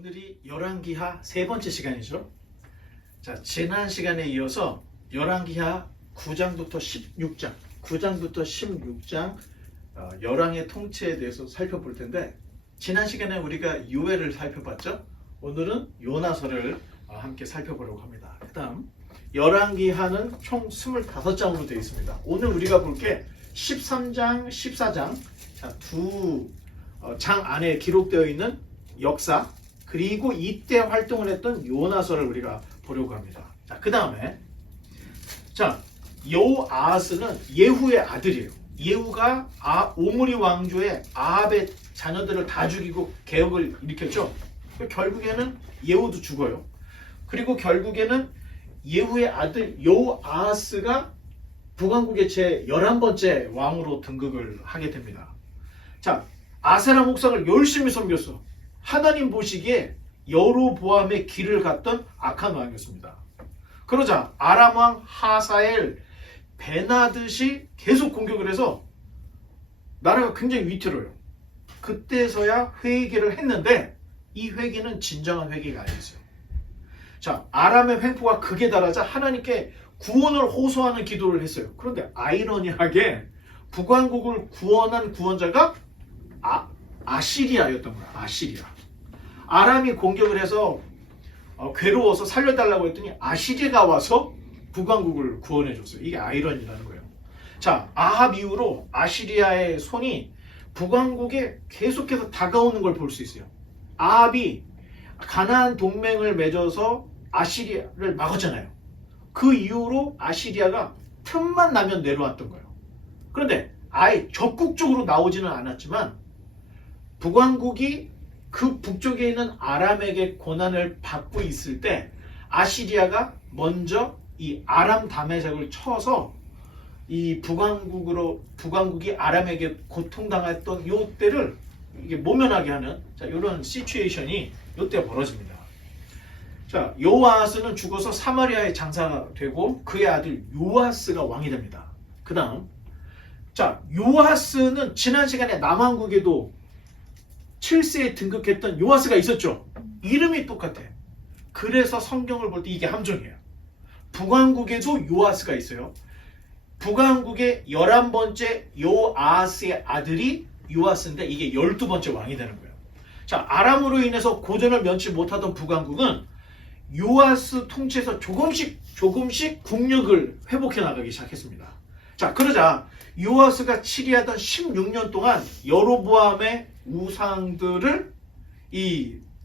오늘이 열왕기하 세 번째 시간이죠. 자, 지난 시간에 이어서 열왕기하 9장부터 16장 열왕의 통치에 대해서 살펴볼 텐데, 지난 시간에 우리가 요엘을 살펴봤죠. 오늘은 요나서를 함께 살펴보려고 합니다. 그 다음 열왕기하는 총 25장으로 되어 있습니다. 오늘 우리가 볼 게 13장, 14장 두 장 안에 기록되어 있는 역사, 그리고 이때 활동을 했던 요나서를 우리가 보려고 합니다. 자, 그 다음에 여호아하스는 예후의 아들이에요. 예후가 오므리 왕조의 아합의 자녀들을 다 죽이고 개혁을 일으켰죠. 결국에는 예후도 죽어요. 그리고 결국에는 예후의 아들 여호아하스가 북왕국의 제 11번째 왕으로 등극을 하게 됩니다. 자, 아세라 목상을 열심히 섬겼어. 하나님 보시기에 여로보암의 길을 갔던 악한 왕이었습니다. 그러자 아람 왕 하사엘 베나드시 계속 공격을 해서 나라가 굉장히 위태로워요. 그때서야 회개를 했는데 이 회개는 진정한 회개가 아니었어요. 자, 아람의 횡포가 극에 달하자 하나님께 구원을 호소하는 기도를 했어요. 그런데 아이러니하게 북왕국을 구원한 구원자가 아시리아였던 거야. 아시리아. 아람이 공격을 해서 괴로워서 살려달라고 했더니 아시리아가 와서 북왕국을 구원해 줬어요. 이게 아이러니라는 거예요. 자, 아합 이후로 아시리아의 손이 북왕국에 계속해서 다가오는 걸 볼 수 있어요. 아합이 가나안 동맹을 맺어서 아시리아를 막았잖아요. 그 이후로 아시리아가 틈만 나면 내려왔던 거예요. 그런데 아예 적극적으로 나오지는 않았지만 북왕국이 그 북쪽에 있는 아람에게 고난을 받고 있을 때 아시리아가 먼저 이 아람 다메섹을 쳐서 이 북왕국이 아람에게 고통당했던 요 때를 이게 모면하게 하는 이런 시츄에이션이 요때 벌어집니다. 자, 여호아하스는 죽어서 사마리아에 장사가 되고 그의 아들 요아스가 왕이 됩니다. 그 다음 요아스는 지난 시간에 남왕국에도 7세에 등극했던 요아스가 있었죠. 이름이 똑같아. 그래서 성경을 볼 때 이게 함정이에요. 북왕국에도 요아스가 있어요. 북왕국의 11번째 요아스의 아들이 요아스인데 이게 12번째 왕이 되는 거예요. 자, 아람으로 인해서 고전을 면치 못하던 북왕국은 요아스 통치에서 조금씩 국력을 회복해 나가기 시작했습니다. 자, 그러자 요아스가 치리하던 16년 동안 여로보암의 우상들을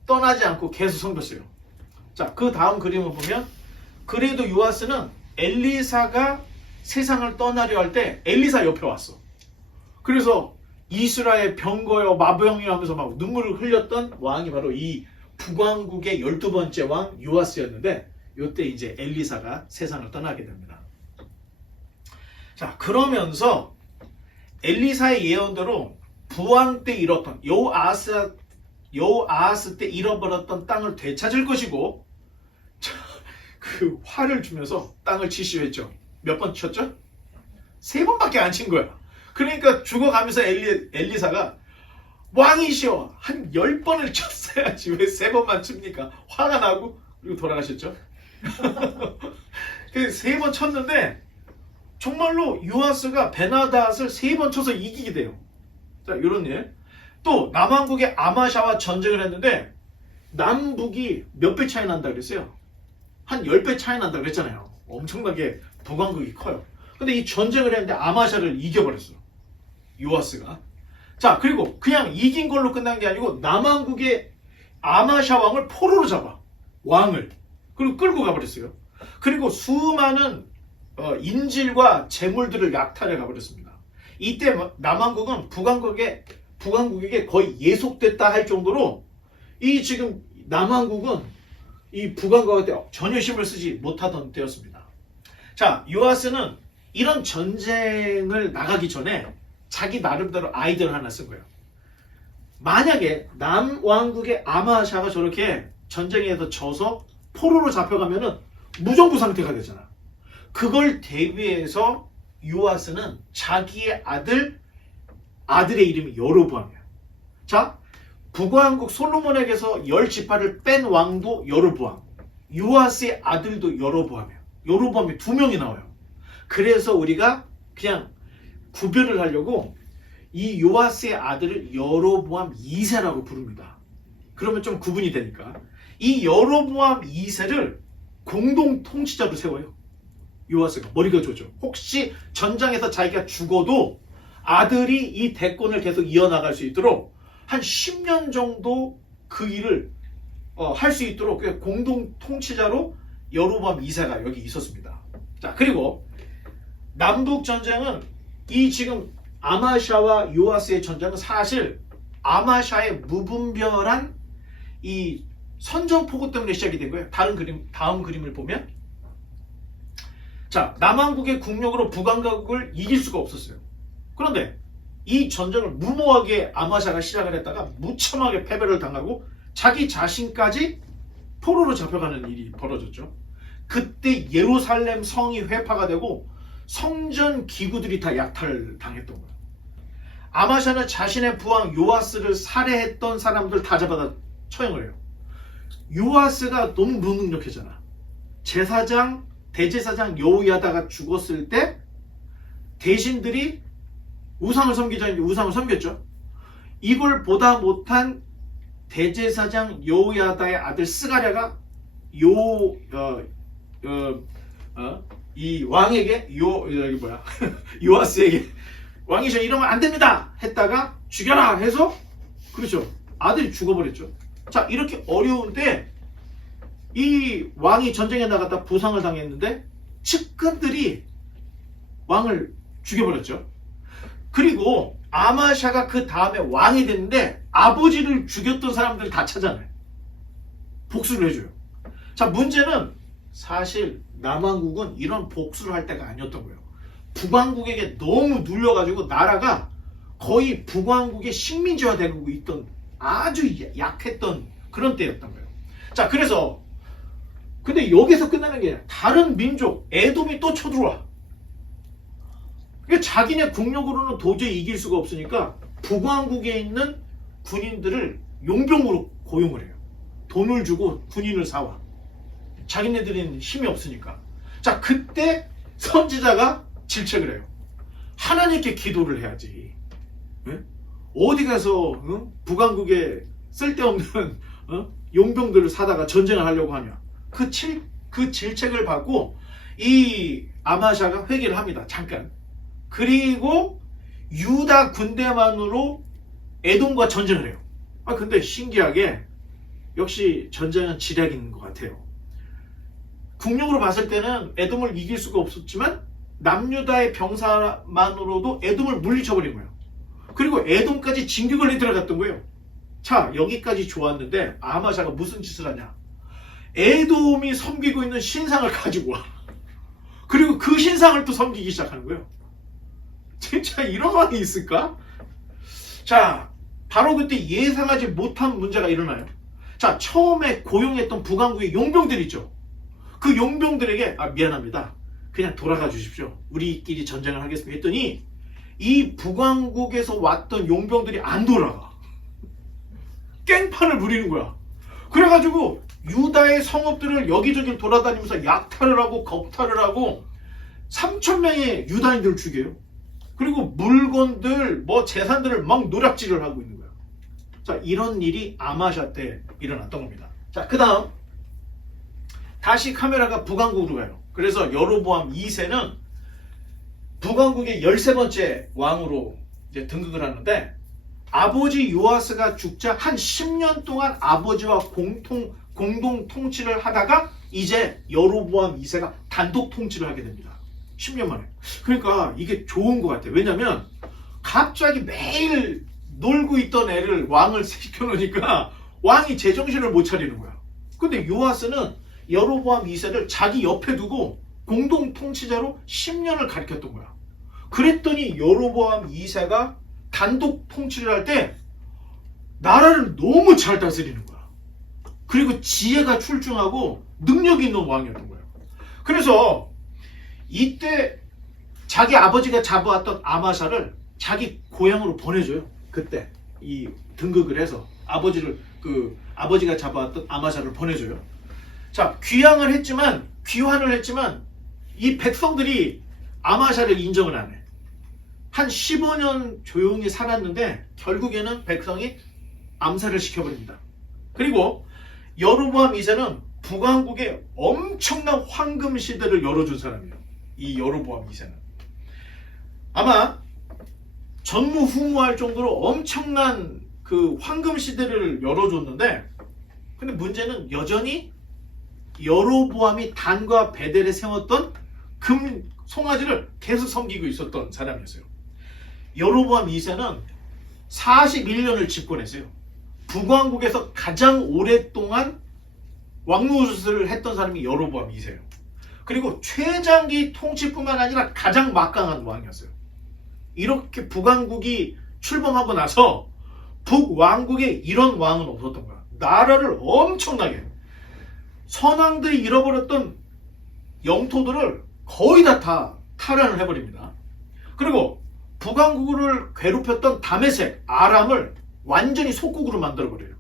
떠나지 않고 계속 섬겼어요. 자, 그 다음 그림을 보면 그래도 요아스는 엘리사가 세상을 떠나려 할 때 엘리사 옆에 왔어. 그래서 이스라엘 병거여 마병이여 하면서 막 눈물을 흘렸던 왕이 바로 이 북왕국의 12번째 왕 요아스였는데 이때 이제 엘리사가 세상을 떠나게 됩니다. 자, 그러면서 엘리사의 예언대로 부왕 때 잃었던 여호아하스 때 잃어버렸던 땅을 되찾을 것이고, 그 화를 주면서 땅을 치시오 했죠. 몇 번 쳤죠? 3번밖에 안 친 거야. 그러니까 죽어가면서 엘리사가 왕이시여 한 10번을 쳤어야지 왜 3번만 칩니까? 화가 나고 그리고 돌아가셨죠. 그 3번 쳤는데 정말로 요아스가 베나닷을 3번 쳐서 이기게 돼요. 자, 이런 일. 또 남왕국의 아마샤와 전쟁을 했는데 남북이 몇 배 차이 난다 그랬어요. 한 10배 차이 난다 그랬잖아요. 엄청나게 북왕국이 커요. 근데 이 전쟁을 했는데 아마샤를 이겨버렸어, 요아스가. 자, 그리고 그냥 이긴 걸로 끝난 게 아니고 남왕국의 아마샤 왕을 포로로 잡아, 왕을. 그리고 끌고 가버렸어요. 그리고 수많은 인질과 재물들을 약탈해 가버렸습니다. 이때 남왕국은 북왕국에게 거의 예속됐다 할 정도로 이 지금 남왕국은 이 북왕국한테 전혀 힘을 쓰지 못하던 때였습니다. 자, 요아스는 이런 전쟁을 나가기 전에 자기 나름대로 아이디어를 하나 쓴 거예요. 만약에 남왕국의 아마샤가 저렇게 전쟁에서 져서 포로로 잡혀가면은 무정부 상태가 되잖아. 그걸 대비해서 요아스는 자기의 아들의 이름이 여로보암이야. 자, 북왕국 솔로몬에게서 10지파를 뺀 왕도 여로보암, 요아스의 아들도 여로보암이에요. 여로보암이 2명이 나와요. 그래서 우리가 그냥 구별을 하려고 이 요아스의 아들을 여로보암 2세라고 부릅니다. 그러면 좀 구분이 되니까. 이 여로보암 2세를 공동 통치자로 세워요. 요아스가 머리가 좋죠. 혹시 전장에서 자기가 죽어도 아들이 이 대권을 계속 이어나갈 수 있도록 한 10년 정도 그 일을 할 수 있도록 공동 통치자로 여로보암 2세가 여기 있었습니다. 자, 그리고 남북 전쟁은 이 지금 아마샤와 요아스의 전쟁은 사실 아마샤의 무분별한 이 선전포고 때문에 시작이 된 거예요. 다음 그림을 보면, 자, 남왕국의 국력으로 북왕국을 이길 수가 없었어요. 그런데 이 전쟁을 무모하게 아마샤가 시작을 했다가 무참하게 패배를 당하고 자기 자신까지 포로로 잡혀가는 일이 벌어졌죠. 그때 예루살렘 성이 회파가 되고 성전 기구들이 다 약탈을 당했던 거예요. 아마샤는 자신의 부왕 요아스를 살해했던 사람들 다 잡아다 처형을 해요. 요아스가 너무 무능력했잖아. 대제사장 여호야다가 죽었을 때 대신들이 우상을 섬기자니 우상을 섬겼죠. 이걸 보다 못한 대제사장 여호야다의 아들 스가랴가 이 왕에게 요아스에게 왕이셔 이러면 안 됩니다 했다가 죽여라 해서, 그렇죠, 아들이 죽어버렸죠. 자, 이렇게 어려운데 이 왕이 전쟁에 나갔다 부상을 당했는데 측근들이 왕을 죽여버렸죠. 그리고 아마샤가 그 다음에 왕이 됐는데 아버지를 죽였던 사람들을 다 찾아내요. 복수를 해줘요. 자, 문제는 사실 남왕국은 이런 복수를 할 때가 아니었던 거예요. 북왕국에게 너무 눌려가지고 나라가 거의 북왕국의 식민지화되고 있던 아주 약했던 그런 때였던 거예요. 자, 그래서 근데 여기서 끝나는 게 아니라 다른 민족 에돔이 또 쳐들어와. 그러니까 자기네 국력으로는 도저히 이길 수가 없으니까 북왕국에 있는 군인들을 용병으로 고용을 해요. 돈을 주고 군인을 사와. 자기네들은 힘이 없으니까. 자, 그때 선지자가 질책을 해요. 하나님께 기도를 해야지. 네? 어디 가서 북왕국에 쓸데없는 용병들을 사다가 전쟁을 하려고 하냐. 그 질책을 받고 이 아마샤가 회개를 합니다. 잠깐. 그리고 유다 군대만으로 에돔과 전쟁을 해요. 근데 신기하게 역시 전쟁은 지략인 것 같아요. 국력으로 봤을 때는 에돔을 이길 수가 없었지만 남유다의 병사만으로도 에돔을 물리쳐버린 거예요. 그리고 에돔까지 진격을 해 들어갔던 거예요. 자, 여기까지 좋았는데 아마샤가 무슨 짓을 하냐. 에돔이 섬기고 있는 신상을 가지고 와. 그리고 그 신상을 또 섬기기 시작하는 거예요. 진짜 이런 말이 있을까? 자, 바로 그때 예상하지 못한 문제가 일어나요. 자, 처음에 고용했던 북왕국의 용병들 있죠. 그 용병들에게 미안합니다. 그냥 돌아가 주십시오. 우리끼리 전쟁을 하겠습니다 했더니 이 북왕국에서 왔던 용병들이 안 돌아가. 깽판을 부리는 거야. 그래가지고 유다의 성읍들을 여기저기 돌아다니면서 약탈을 하고 겁탈을 하고 3,000명의 유다인들을 죽여요. 그리고 물건들, 재산들을 막 노략질을 하고 있는 거야. 자, 이런 일이 아마샤 때 일어났던 겁니다. 자, 그 다음 다시 카메라가 북왕국으로 가요. 그래서 여로보암 2세는 북왕국의 13번째 왕으로 이제 등극을 하는데, 아버지 요아스가 죽자 한 10년 동안 아버지와 공동 통치를 하다가 이제 여로보암 2세가 단독 통치를 하게 됩니다. 10년 만에. 그러니까 이게 좋은 것 같아요. 왜냐면 갑자기 매일 놀고 있던 애를 왕을 시켜놓으니까 왕이 제정신을 못 차리는 거야. 근데 요아스는 여로보암 2세를 자기 옆에 두고 공동 통치자로 10년을 가르쳤던 거야. 그랬더니 여로보암 2세가 단독 통치를 할 때 나라를 너무 잘 다스리는 거야. 그리고 지혜가 출중하고 능력 있는 왕이었던 거예요. 그래서 이때 자기 아버지가 잡아왔던 아마샤를 자기 고향으로 보내줘요. 그때 이 등극을 해서 아버지가 잡아왔던 아마샤를 보내줘요. 자, 귀환을 했지만 이 백성들이 아마샤를 인정을 안 해. 한 15년 조용히 살았는데 결국에는 백성이 암살을 시켜버립니다. 그리고 여로보암 2세는 북왕국에 엄청난 황금 시대를 열어준 사람이에요. 이 여로보암 2세는 아마 전무후무할 정도로 엄청난 그 황금 시대를 열어줬는데, 근데 문제는 여전히 여로보암이 단과 베델에 세웠던 금 송아지를 계속 섬기고 있었던 사람이었어요. 여로보암 2세는 41년을 집권했어요. 북왕국에서 가장 오랫동안 왕노릇을 했던 사람이 여로보암 2세예요. 그리고 최장기 통치뿐만 아니라 가장 막강한 왕이었어요. 이렇게 북왕국이 출범하고 나서 북왕국에 이런 왕은 없었던 거야. 나라를 엄청나게, 선왕들이 잃어버렸던 영토들을 거의 다 탈환을 해버립니다. 그리고 북왕국을 괴롭혔던 다메섹, 아람을 완전히 속국으로 만들어버려요.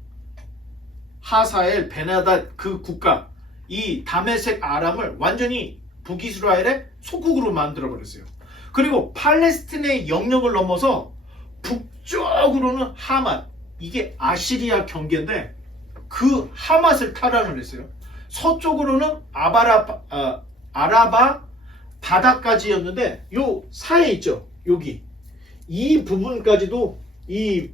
하사엘, 베나닷 그 국가, 이 다메섹, 아람을 완전히 북이스라엘의 속국으로 만들어버렸어요. 그리고 팔레스틴의 영역을 넘어서 북쪽으로는 하맛, 이게 아시리아 경계인데 그 하맛을 탈환을 했어요. 서쪽으로는 아라바 바다까지였는데 요 사이에 있죠. 여기 이 부분까지도 이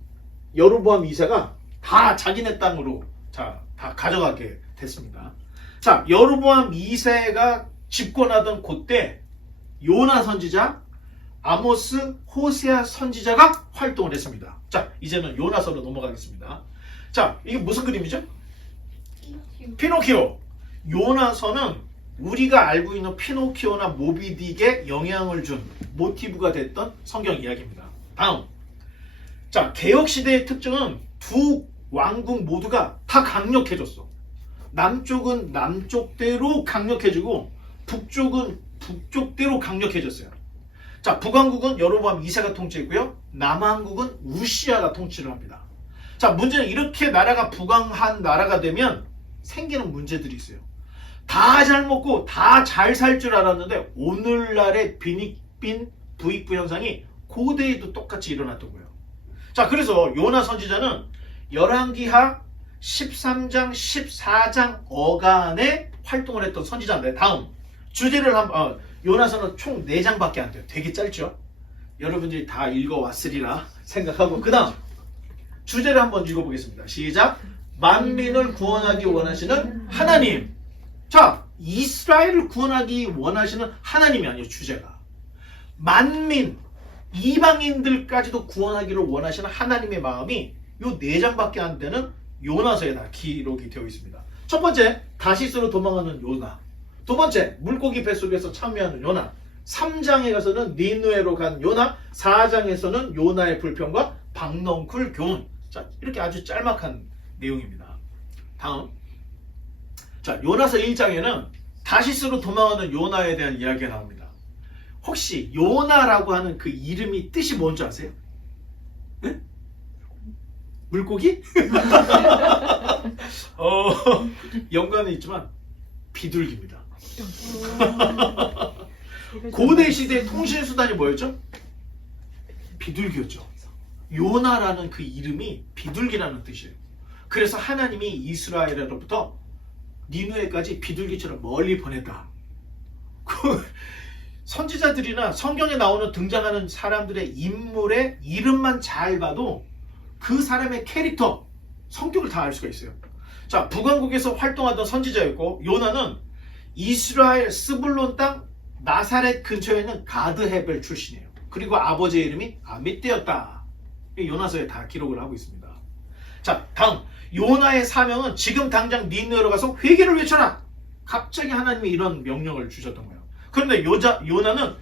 여로보암 2세가 다 자기네 땅으로 다 가져가게 됐습니다. 자, 여로보암 2세가 집권하던 그때 요나 선지자, 아모스, 호세아 선지자가 활동을 했습니다. 자, 이제는 요나서로 넘어가겠습니다. 자, 이게 무슨 그림이죠? 피노키오. 요나서는 우리가 알고 있는 피노키오나 모비딕에 영향을 준 모티브가 됐던 성경 이야기입니다. 다음. 자, 개혁시대의 특징은 두 왕국 모두가 다 강력해졌어. 남쪽은 남쪽대로 강력해지고 북쪽은 북쪽대로 강력해졌어요. 자, 북왕국은 여로보암 2세가 통치했고요. 남왕국은 우시아가 통치를 합니다. 자, 문제는 이렇게 나라가 부강한 나라가 되면 생기는 문제들이 있어요. 다 잘 먹고 다 잘 살 줄 알았는데 오늘날의 빈익빈 부익부 현상이 고대에도 똑같이 일어났던 거예요. 자, 그래서 요나 선지자는 열왕기하 13장, 14장 어간에 활동을 했던 선지자인데, 다음 주제를 요나서는 총 4장밖에 안 돼요. 되게 짧죠? 여러분들이 다 읽어왔으리라 생각하고 그 다음 주제를 한번 읽어보겠습니다. 시작! 만민을 구원하기 원하시는 하나님. 자, 이스라엘을 구원하기 원하시는 하나님이 아니에요. 주제가 만민, 이방인들까지도 구원하기를 원하시는 하나님의 마음이 요 4장밖에 안 되는 요나서에 다 기록이 되어 있습니다. 첫 번째, 다시스로 도망하는 요나. 두 번째, 물고기 뱃속에서 참여하는 요나. 3장에 가서는 니느웨로 간 요나. 4장에서는 요나의 불평과 박넝쿨 교훈. 자, 이렇게 아주 짤막한 내용입니다. 다음. 자, 요나서 1장에는 다시스로 도망하는 요나에 대한 이야기가 나옵니다. 혹시 요나라고 하는 그 이름이 뜻이 뭔지 아세요? 네? 물고기? 연관은 있지만 비둘기입니다. 고대 시대의 통신 수단이 뭐였죠? 비둘기였죠. 요나라는 그 이름이 비둘기라는 뜻이에요. 그래서 하나님이 이스라엘로부터 니느웨까지 비둘기처럼 멀리 보냈다. 선지자들이나 성경에 나오는 등장하는 사람들의 인물의 이름만 잘 봐도 그 사람의 캐릭터, 성격을 다 알 수가 있어요. 자, 북왕국에서 활동하던 선지자였고, 요나는 이스라엘 스불론 땅 나사렛 근처에 있는 가드헤벨 출신이에요. 그리고 아버지의 이름이 아미떼였다. 요나서에 다 기록을 하고 있습니다. 자, 다음. 요나의 사명은 지금 당장 니느웨로 가서 회개를 외쳐라. 갑자기 하나님이 이런 명령을 주셨던 거예요. 그런데 요나는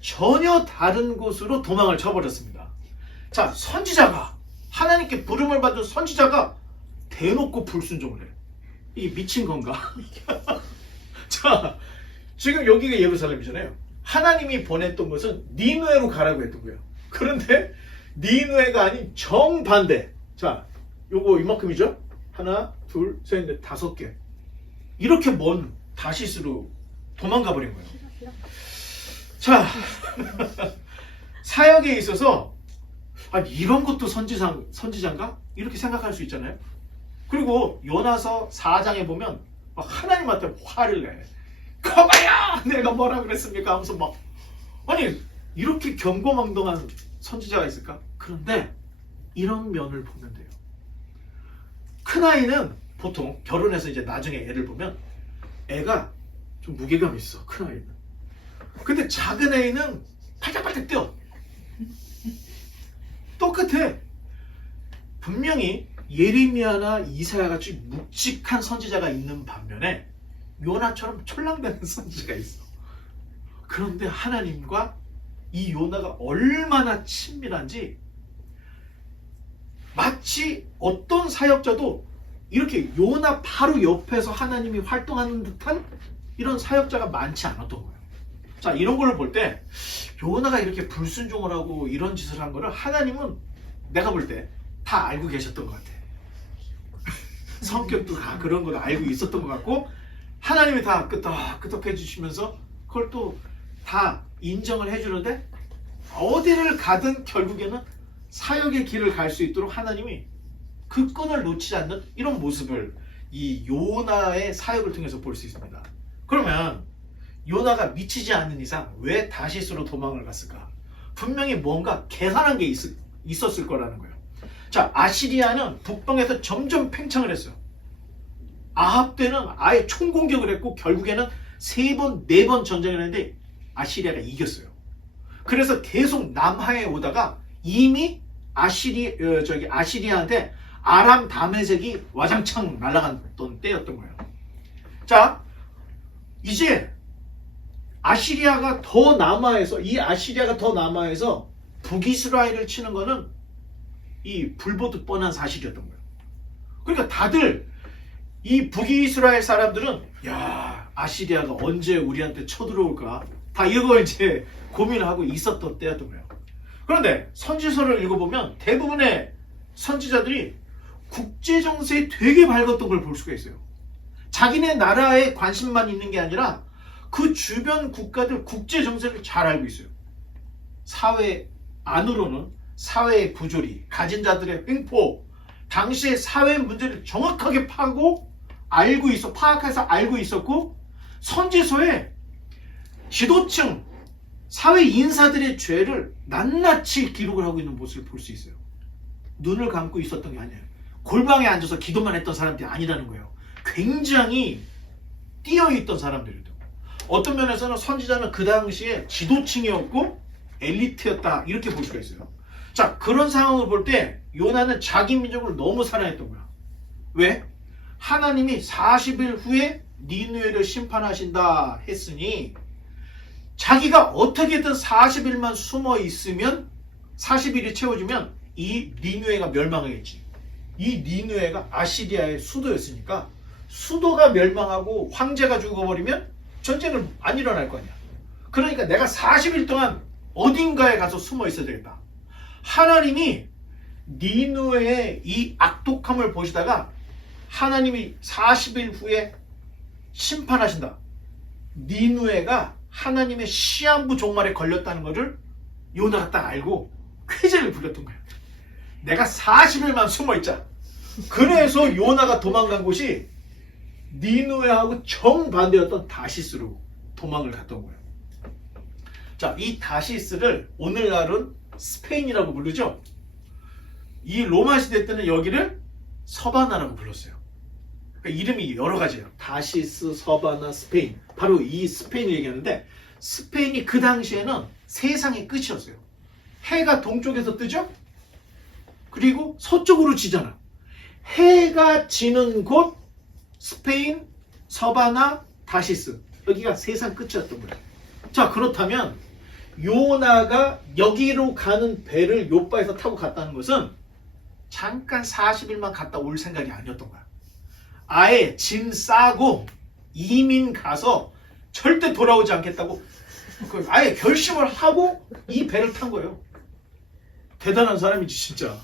전혀 다른 곳으로 도망을 쳐버렸습니다. 자, 선지자가, 하나님께 부름을 받은 선지자가 대놓고 불순종을 해요. 이게 미친 건가? 자, 지금 여기가 예루살렘이잖아요. 하나님이 보냈던 것은 니느웨로 가라고 했던 거예요. 그런데 니느웨가 아닌 정반대. 자, 요거 이만큼이죠? 하나, 둘, 셋, 넷, 5개. 이렇게 먼 다시스로 도망가 버린 거예요. 자, 사역에 있어서 이런 것도 선지자인가? 이렇게 생각할 수 있잖아요. 그리고 요나서 4장에 보면 막 하나님한테 화를 내. 거봐요! 내가 뭐라 그랬습니까? 하면서 막 아니 이렇게 경고망동한 선지자가 있을까? 그런데 이런 면을 보면 돼요. 큰아이는 보통 결혼해서 이제 나중에 애를 보면 애가 좀 무게감이 있어. 큰아이는. 근데 작은 애는 팔짝팔짝 뛰어. 똑같아. 분명히 예레미야나 이사야 같이 묵직한 선지자가 있는 반면에 요나처럼 촐랑대는 선지자가 있어. 그런데 하나님과 이 요나가 얼마나 친밀한지 마치 어떤 사역자도 이렇게 요나 바로 옆에서 하나님이 활동하는 듯한 이런 사역자가 많지 않았던 거예요. 자, 이런 걸 볼 때 요나가 이렇게 불순종을 하고 이런 짓을 한 거를 하나님은 내가 볼 때 다 알고 계셨던 것 같아. 성격도 다 그런 걸 알고 있었던 것 같고 하나님이 다 끄떡끄떡 해주시면서 그걸 또 다 인정을 해주는데 어디를 가든 결국에는 사역의 길을 갈 수 있도록 하나님이 그 끈을 놓치지 않는 이런 모습을 이 요나의 사역을 통해서 볼 수 있습니다. 그러면 요나가 미치지 않는 이상 왜 다시스로 도망을 갔을까? 분명히 뭔가 계산한 게 있었을 거라는 거예요. 자, 아시리아는 북방에서 점점 팽창을 했어요. 아합 때는 아예 총공격을 했고 결국에는 3번, 4번 전쟁을 했는데 아시리아가 이겼어요. 그래서 계속 남하에 오다가 이미 아시리아한테 아람 다메섹이 와장창 날아갔던 때였던 거예요. 자, 이제 아시리아가 더 남하에서 북이스라엘을 치는 거는 이 불보듯 뻔한 사실이었던 거예요. 그러니까 다들 이 북이스라엘 사람들은 야, 아시리아가 언제 우리한테 쳐들어올까? 다 이걸 이제 고민하고 있었던 때였던 거예요. 그런데 선지서를 읽어보면 대부분의 선지자들이 국제정세에 되게 밝았던 걸 볼 수가 있어요. 자기네 나라에 관심만 있는 게 아니라 그 주변 국가들 국제정세를 잘 알고 있어요. 사회 안으로는 사회의 부조리, 가진 자들의 횡포, 당시의 사회 문제를 정확하게 파악해서 알고 있었고 선지서에 지도층, 사회 인사들의 죄를 낱낱이 기록을 하고 있는 모습을 볼 수 있어요. 눈을 감고 있었던 게 아니에요. 골방에 앉아서 기도만 했던 사람들이 아니라는 거예요. 굉장히 뛰어있던 사람들이죠. 어떤 면에서는 선지자는 그 당시에 지도층이었고 엘리트였다 이렇게 볼 수가 있어요. 자, 그런 상황을 볼 때 요나는 자기 민족을 너무 사랑했던 거야. 왜? 하나님이 40일 후에 니느웨를 심판하신다 했으니 자기가 어떻게든 40일만 숨어 있으면 40일이 채워지면 이 니느웨가 멸망하겠지. 이 니느웨가 아시리아의 수도였으니까 수도가 멸망하고 황제가 죽어버리면 전쟁은 안 일어날 거 아니야. 그러니까 내가 40일 동안 어딘가에 가서 숨어 있어야 되겠다. 하나님이 니느웨의 이 악독함을 보시다가 하나님이 40일 후에 심판하신다. 니느웨가 하나님의 시한부 종말에 걸렸다는 것을 요나가 딱 알고 쾌재를 부렸던 거예요. 내가 40일만 숨어있자. 그래서 요나가 도망간 곳이 니느웨하고 정반대였던 다시스로 도망을 갔던 거예요. 자, 이 다시스를 오늘날은 스페인이라고 부르죠. 이 로마 시대 때는 여기를 서바나라고 불렀어요. 그러니까 이름이 여러 가지예요. 다시스, 서바나, 스페인. 바로 이 스페인을 얘기하는데 스페인이 그 당시에는 세상의 끝이었어요. 해가 동쪽에서 뜨죠? 그리고 서쪽으로 지잖아. 해가 지는 곳 스페인, 서바나, 다시스. 여기가 세상 끝이었던 거예요. 자, 그렇다면 요나가 여기로 가는 배를 요바에서 타고 갔다는 것은 잠깐 40일만 갔다 올 생각이 아니었던 거야. 아예 짐 싸고 이민 가서 절대 돌아오지 않겠다고 아예 결심을 하고 이 배를 탄 거예요. 대단한 사람이지 진짜.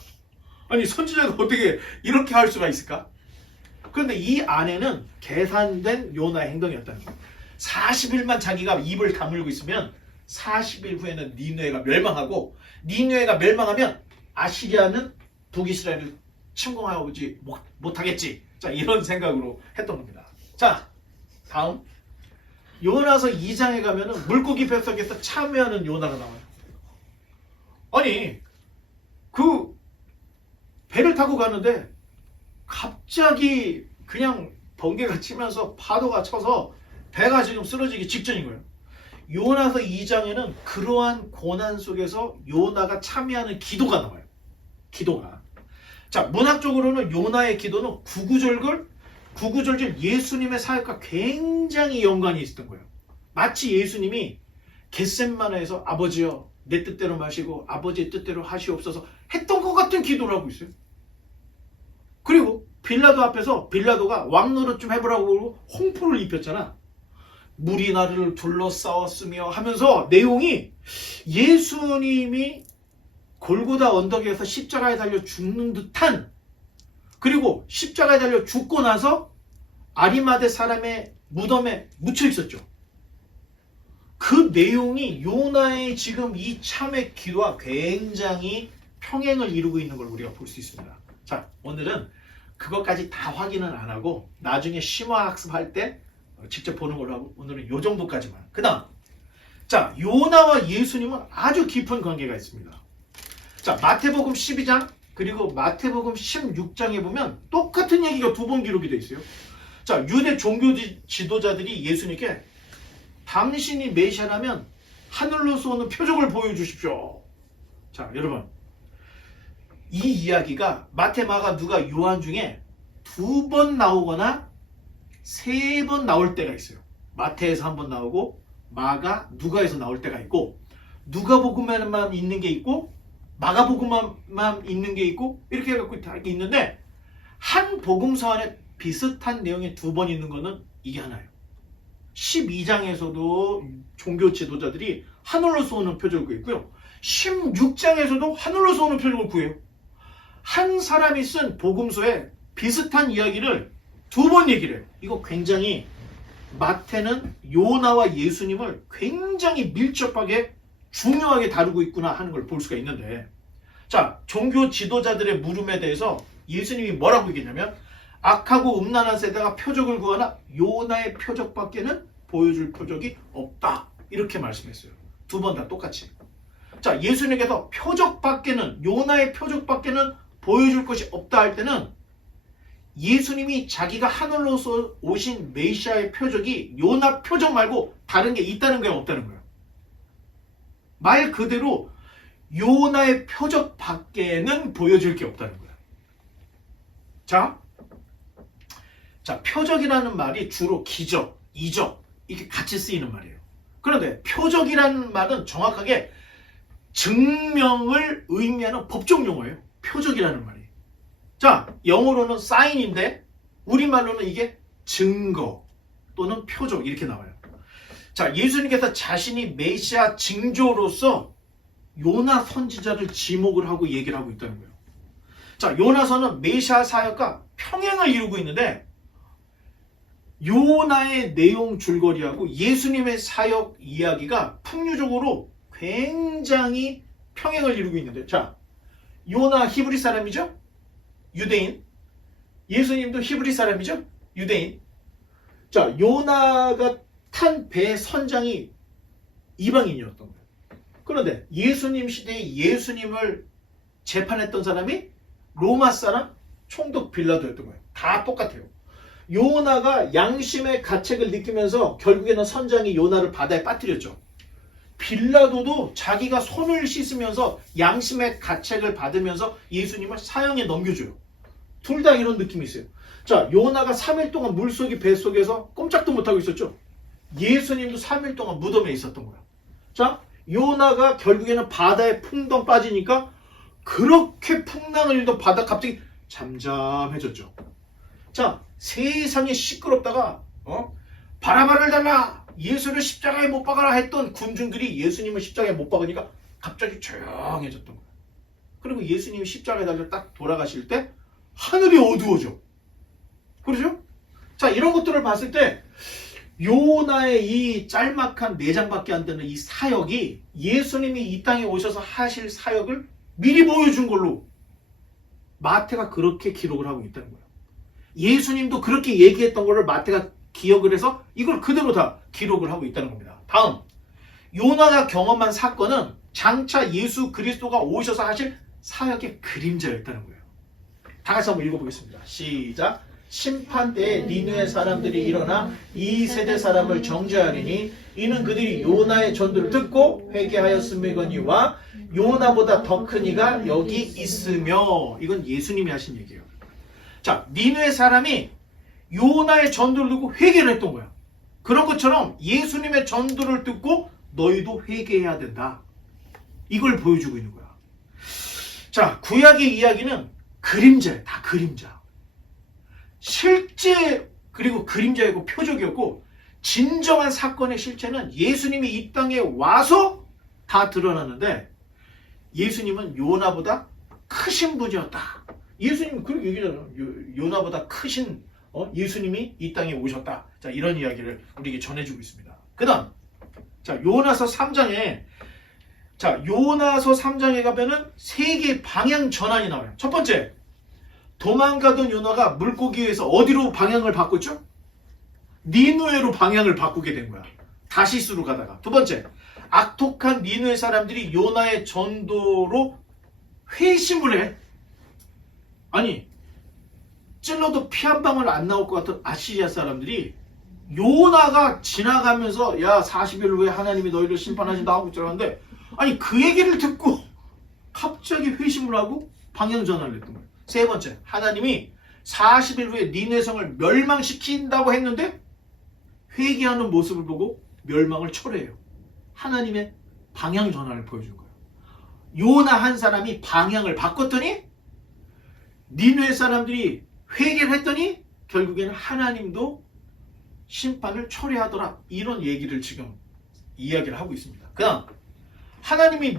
아니 선지자가 어떻게 이렇게 할 수가 있을까? 그런데 이 안에는 계산된 요나의 행동이었다는 거예요. 40일만 자기가 입을 다물고 있으면 40일 후에는 니느웨가 멸망하고 니느웨가 멸망하면 아시리아는 북이스라엘을 침공하지 못하겠지. 자, 이런 생각으로 했던 겁니다. 자, 다음 요나서 2장에 가면은 물고기 뱃속에서 참여하는 요나가 나와요. 아니 그 배를 타고 가는데 갑자기 그냥 번개가 치면서 파도가 쳐서 배가 지금 쓰러지기 직전인 거예요. 요나서 2장에는 그러한 고난 속에서 요나가 참여하는 기도가 나와요. 기도가. 자, 문학적으로는 요나의 기도는 구구절절 예수님의 사역과 굉장히 연관이 있었던 거예요. 마치 예수님이 겟셋마네에서 아버지여 내 뜻대로 마시고 아버지의 뜻대로 하시옵소서 했던 것 같은 기도를 하고 있어요. 그리고 빌라도 앞에서 빌라도가 왕 노릇 좀 해보라고 그러고 홍포를 입혔잖아. 물이 나를 둘러싸웠으며 하면서 내용이 예수님이 골고다 언덕에서 십자가에 달려 죽는 듯한, 그리고 십자가에 달려 죽고 나서 아리마대 사람의 무덤에 묻혀 있었죠. 그 내용이 요나의 지금 이 참의 기도와 굉장히 평행을 이루고 있는 걸 우리가 볼 수 있습니다. 자, 오늘은 그것까지 다 확인은 안 하고 나중에 심화학습할 때 직접 보는 걸로 하고 오늘은 요 정도까지만. 그 다음, 자, 요나와 예수님은 아주 깊은 관계가 있습니다. 자, 마태복음 12장 그리고 마태복음 16장에 보면 똑같은 얘기가 두 번 기록이 되어 있어요. 자, 유대 종교 지도자들이 예수님께 당신이 메시아라면 하늘로서 오는 표적을 보여주십시오. 자, 여러분, 이 이야기가 마태, 마가, 누가, 요한 중에 두 번 나오거나 세 번 나올 때가 있어요. 마태에서 한 번 나오고 마가, 누가에서 나올 때가 있고 누가복음에만 있는 게 있고 마가복음만 있는 게 있고 이렇게 해갖고 다 있는데 한 복음서 안에 비슷한 내용이 두 번 있는 거는 이게 하나예요. 12장에서도 종교 지도자들이 하늘로서 오는 표적을 구했고요. 16장에서도 하늘로서 오는 표적을 구해요. 한 사람이 쓴 복음서에 비슷한 이야기를 두 번 얘기를 해요. 이거 굉장히 마태는 요나와 예수님을 굉장히 밀접하게 중요하게 다루고 있구나 하는 걸 볼 수가 있는데, 자, 종교 지도자들의 물음에 대해서 예수님이 뭐라고 얘기했냐면 악하고 음란한 세대가 표적을 구하나 요나의 표적밖에는 보여줄 표적이 없다, 이렇게 말씀했어요. 두 번 다 똑같이. 자, 예수님께서 표적밖에는, 요나의 표적밖에는 보여줄 것이 없다 할 때는 예수님이 자기가 하늘로서 오신 메시아의 표적이 요나 표적 말고 다른 게 있다는 거야, 없다는 거야? 말 그대로 요나의 표적 밖에는 보여줄 게 없다는 거야. 자, 표적이라는 말이 주로 기적, 이적 이렇게 같이 쓰이는 말이에요. 그런데 표적이라는 말은 정확하게 증명을 의미하는 법적 용어예요. 표적이라는 말이. 자, 영어로는 사인인데 우리말로는 이게 증거 또는 표적 이렇게 나와요. 자, 예수님께서 자신이 메시아 징조로서 요나 선지자를 지목을 하고 얘기를 하고 있다는 거예요. 자, 요나서는 메시아 사역과 평행을 이루고 있는데 요나의 내용 줄거리하고 예수님의 사역 이야기가 풍류적으로 굉장히 평행을 이루고 있는데, 자, 요나 히브리 사람이죠? 유대인. 예수님도 히브리 사람이죠? 유대인. 자, 요나가 탄 배 선장이 이방인이었던 거예요. 그런데 예수님 시대에 예수님을 재판했던 사람이 로마 사람 총독 빌라도였던 거예요. 다 똑같아요. 요나가 양심의 가책을 느끼면서 결국에는 선장이 요나를 바다에 빠뜨렸죠. 빌라도도 자기가 손을 씻으면서 양심의 가책을 받으면서 예수님을 사형에 넘겨줘요. 둘 다 이런 느낌이 있어요. 자, 요나가 3일 동안 물속이 뱃속에서 꼼짝도 못하고 있었죠. 예수님도 3일 동안 무덤에 있었던 거야. 자, 요나가 결국에는 바다에 풍덩 빠지니까 그렇게 풍랑을 일던 바다 갑자기 잠잠해졌죠. 자, 세상이 시끄럽다가 바라바를 달라, 예수를 십자가에 못 박아라 했던 군중들이 예수님을 십자가에 못 박으니까 갑자기 조용해졌던 거예요. 그리고 예수님이 십자가에 달려 딱 돌아가실 때 하늘이 어두워져. 그렇죠? 자, 이런 것들을 봤을 때 요나의 이 짤막한 4장밖에 안 되는 이 사역이 예수님이 이 땅에 오셔서 하실 사역을 미리 보여준 걸로 마태가 그렇게 기록을 하고 있다는 거예요. 예수님도 그렇게 얘기했던 거를 마태가 기억을 해서 이걸 그대로 다 기록을 하고 있다는 겁니다. 다음, 요나가 경험한 사건은 장차 예수 그리스도가 오셔서 하실 사역의 그림자였다는 거예요. 다 같이 한번 읽어보겠습니다. 시작. 심판 때에 니느웨 사람들이 일어나 이 세대 사람을 정죄하리니 이는 그들이 요나의 전도를 듣고 회개하였음이거니와 요나보다 더 큰 이가 여기 있으며. 이건 예수님이 하신 얘기예요. 자, 니느웨 사람이 요나의 전도를 듣고 회개를 했던 거야. 그런 것처럼 예수님의 전도를 듣고 너희도 회개해야 된다. 이걸 보여주고 있는 거야. 자, 구약의 이야기는 그림자야. 다 그림자. 실제 그리고 그림자이고 표적이었고 진정한 사건의 실체는 예수님이 이 땅에 와서 다 드러나는데 예수님은 요나보다 크신 분이었다. 예수님은 그렇게 얘기잖아요. 요나보다 크신 예수님이 이 땅에 오셨다. 자, 이런 이야기를 우리에게 전해주고 있습니다. 그 다음, 자, 요나서 3장에 가면은 세 개의 방향 전환이 나와요. 첫 번째, 도망가던 요나가 물고기 위에서 어디로 방향을 바꿨죠? 니느웨로 방향을 바꾸게 된 거야. 다시스로 가다가. 두 번째, 악독한 니느웨 사람들이 요나의 전도로 회심을 해. 아니, 찔러도 피 한 방울 안 나올 것 같은 아시리아 사람들이 요나가 지나가면서 야 40일 후에 하나님이 너희를 심판하신다 하고 있잖아요. 아니 그 얘기를 듣고 갑자기 회심을 하고 방향 전환을 했던 거예요. 세 번째, 하나님이 40일 후에 니느웨 성을 멸망시킨다고 했는데 회개하는 모습을 보고 멸망을 철회해요. 하나님의 방향 전환을 보여준 거예요. 요나 한 사람이 방향을 바꿨더니 니느웨 사람들이 회개를 했더니 결국에는 하나님도 심판을 철회하더라. 이런 얘기를 지금 이야기를 하고 있습니다. 그 다음, 하나님이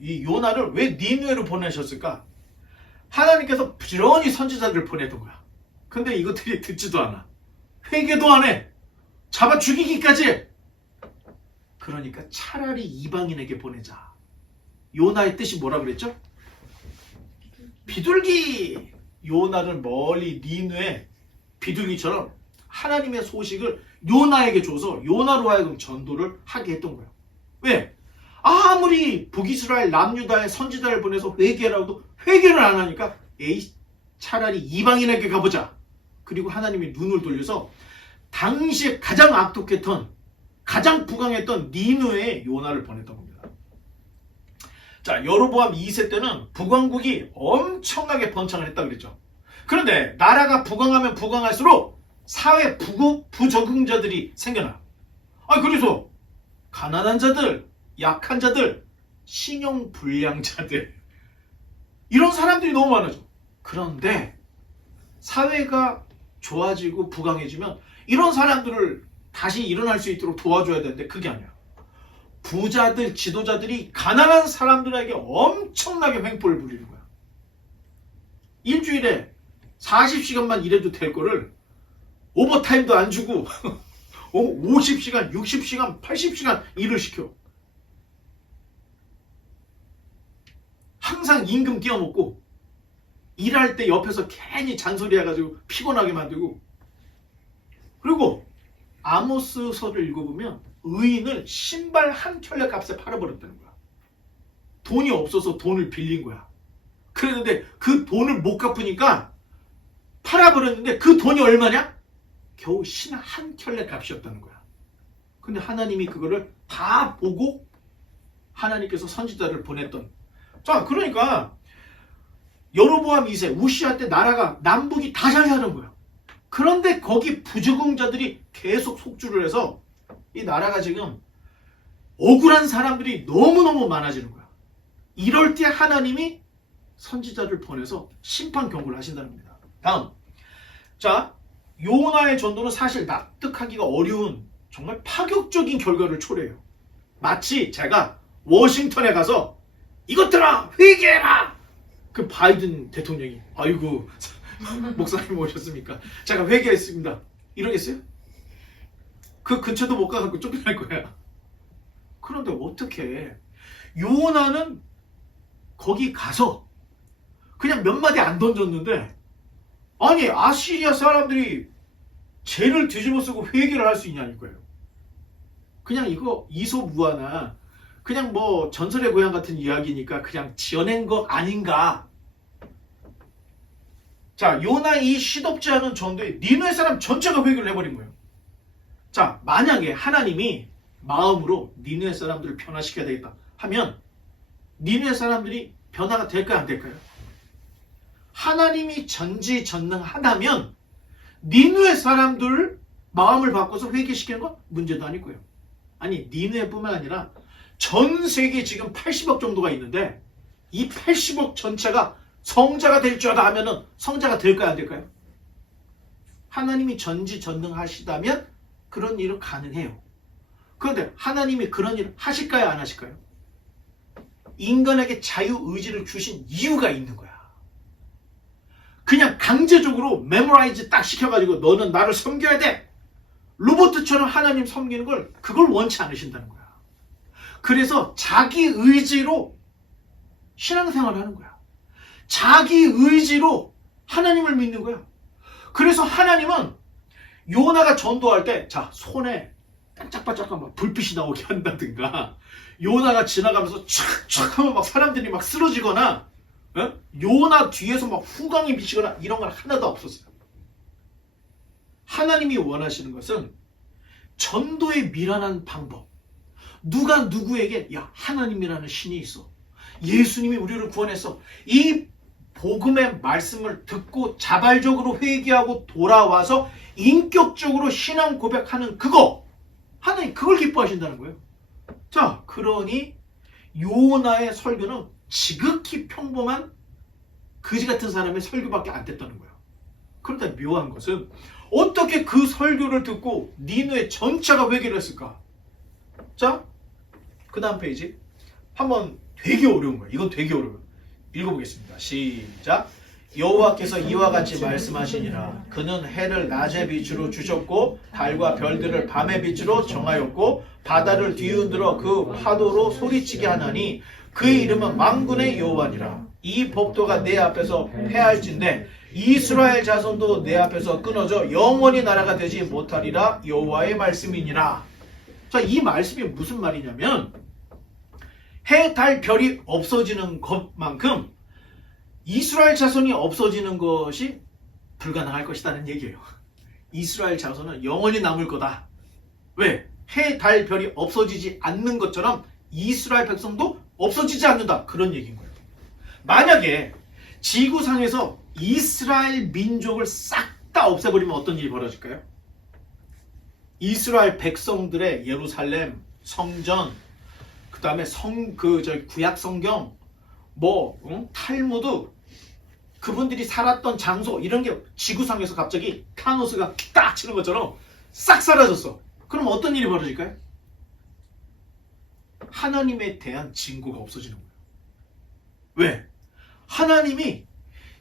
이 요나를 왜 니느웨로 보내셨을까? 하나님께서 부지런히 선지자들을 보내던 거야. 근데 이것들이 듣지도 않아. 회개도 안 해. 잡아 죽이기까지 해. 그러니까 차라리 이방인에게 보내자. 요나의 뜻이 뭐라 그랬죠? 비둘기. 요나를 멀리 니느웨 비둘기처럼 하나님의 소식을 요나에게 줘서 요나로 하여금 전도를 하게 했던 거야. 왜? 아무리 북이스라엘 남유다의 선지자를 보내서 회개라도 회개를 안 하니까 에이 차라리 이방인에게 가보자. 그리고 하나님이 눈을 돌려서 당시에 가장 악독했던 가장 부강했던 니느웨에 요나를 보냈던 겁니다. 자, 여로보암 2세 때는 북왕국이 엄청나게 번창을 했다 그랬죠. 그런데 나라가 부강하면 부강할수록 사회 부적응자들이 생겨나. 그래서 가난한 자들, 약한 자들, 신용불량자들 이런 사람들이 너무 많아져. 그런데 사회가 좋아지고 부강해지면 이런 사람들을 다시 일어날 수 있도록 도와줘야 되는데 그게 아니야. 부자들, 지도자들이 가난한 사람들에게 엄청나게 횡포를 부리는 거야. 일주일에 40시간만 일해도 될 거를 오버타임도 안 주고 50시간, 60시간, 80시간 일을 시켜. 항상 임금 띄워먹고 일할 때 옆에서 괜히 잔소리 해가지고 피곤하게 만들고. 그리고 아모스서를 읽어보면 의인을 신발 한 켤레 값에 팔아버렸다는 거야. 돈이 없어서 돈을 빌린 거야. 그랬는데 그 돈을 못 갚으니까 팔아버렸는데 그 돈이 얼마냐? 겨우 신 한 켤레 값이었다는 거야. 근데 하나님이 그거를 다 보고 하나님께서 선지자를 보냈던. 자, 그러니까 여로보암 2세 우시아 때 나라가 남북이 다 잘 사는 거야. 그런데 거기 부적응자들이 계속 속주를 해서 이 나라가 지금 억울한 사람들이 너무너무 많아지는 거야. 이럴 때 하나님이 선지자를 보내서 심판 경고를 하신다는 겁니다. 다음, 자, 요나의 전도는 사실 납득하기가 어려운 정말 파격적인 결과를 초래해요. 마치 제가 워싱턴에 가서 이것들아 회개해라 그 바이든 대통령이 아이고 목사님 오셨습니까? 제가 회개했습니다. 이러겠어요? 그 근처도 못 가고 쫓겨날 거야. 그런데 어떻게 요나는 거기 가서 그냥 몇 마디 안 던졌는데 아니 아시리아 사람들이 죄를 뒤집어 쓰고 회개를 할 수 있냐는 거예요. 그냥 이거 이솝우화나 그냥 뭐 전설의 고향 같은 이야기니까 그냥 지어낸 거 아닌가. 자, 요나 이 시덥지 않은 전도에 니느웨 사람 전체가 회개를 해버린 거예요. 자, 만약에 하나님이 마음으로 니느웨 사람들을 변화시켜야 되겠다 하면 니느웨 사람들이 변화가 될까요, 안 될까요? 하나님이 전지전능하다면 니느웨 사람들 마음을 바꿔서 회개시키는 건 문제도 아닐 거예요. 아니, 니느웨뿐만 아니라 전 세계 지금 80억 정도가 있는데 이 80억 전체가 성자가 될 줄 알아 하면은 성자가 될까요, 안 될까요? 하나님이 전지전능하시다면 그런 일은 가능해요. 그런데 하나님이 그런 일을 하실까요, 안 하실까요? 인간에게 자유의지를 주신 이유가 있는 거야. 그냥 강제적으로 메모라이즈 딱 시켜가지고 너는 나를 섬겨야 돼. 로봇처럼 하나님 섬기는 걸 그걸 원치 않으신다는 거야. 그래서 자기 의지로 신앙생활을 하는 거야. 자기 의지로 하나님을 믿는 거야. 그래서 하나님은 요나가 전도할 때 자 손에 반짝반짝한 막 불빛이 나오게 한다든가 요나가 지나가면서 촥촥 하면 막 사람들이 막 쓰러지거나 요나 뒤에서 막 후광이 비치거나 이런 건 하나도 없었어요. 하나님이 원하시는 것은 전도의 미련한 방법. 누가 누구에게 야 하나님이라는 신이 있어. 예수님이 우리를 구원했어. 이 복음의 말씀을 듣고 자발적으로 회개하고 돌아와서 인격적으로 신앙 고백하는 그거. 하나님 그걸 기뻐하신다는 거예요. 자, 그러니 요나의 설교는 지극히 평범한 거지 같은 사람의 설교밖에 안 됐다는 거예요. 그런데 묘한 것은 어떻게 그 설교를 듣고 니느웨 전체가 회개를 했을까? 자, 그 다음 페이지. 한번 되게 어려운 거예요. 이건 되게 어려워요. 읽어보겠습니다. 시작. 여호와께서 이와 같이 말씀하시니라. 그는 해를 낮의 빛으로 주셨고 달과 별들을 밤의 빛으로 정하였고 바다를 뒤흔들어 그 파도로 소리치게 하나니 그의 이름은 만군의 여호와니라. 이 법도가 내 앞에서 패할진대 이스라엘 자손도 내 앞에서 끊어져 영원히 나라가 되지 못하리라. 여호와의 말씀이니라. 자, 이 말씀이 무슨 말이냐면 해, 달, 별이 없어지는 것만큼 이스라엘 자손이 없어지는 것이 불가능할 것이라는 얘기예요. 이스라엘 자손은 영원히 남을 거다. 왜? 해, 달, 별이 없어지지 않는 것처럼 이스라엘 백성도 없어지지 않는다. 그런 얘기인 거예요. 만약에 지구상에서 이스라엘 민족을 싹 다 없애버리면 어떤 일이 벌어질까요? 이스라엘 백성들의 예루살렘, 성전, 그 다음에 구약 성경, 탈무드, 그분들이 살았던 장소, 이런 게 지구상에서 갑자기 타노스가 딱 치는 것처럼 싹 사라졌어. 그럼 어떤 일이 벌어질까요? 하나님에 대한 징고가 없어지는 거예요. 왜? 하나님이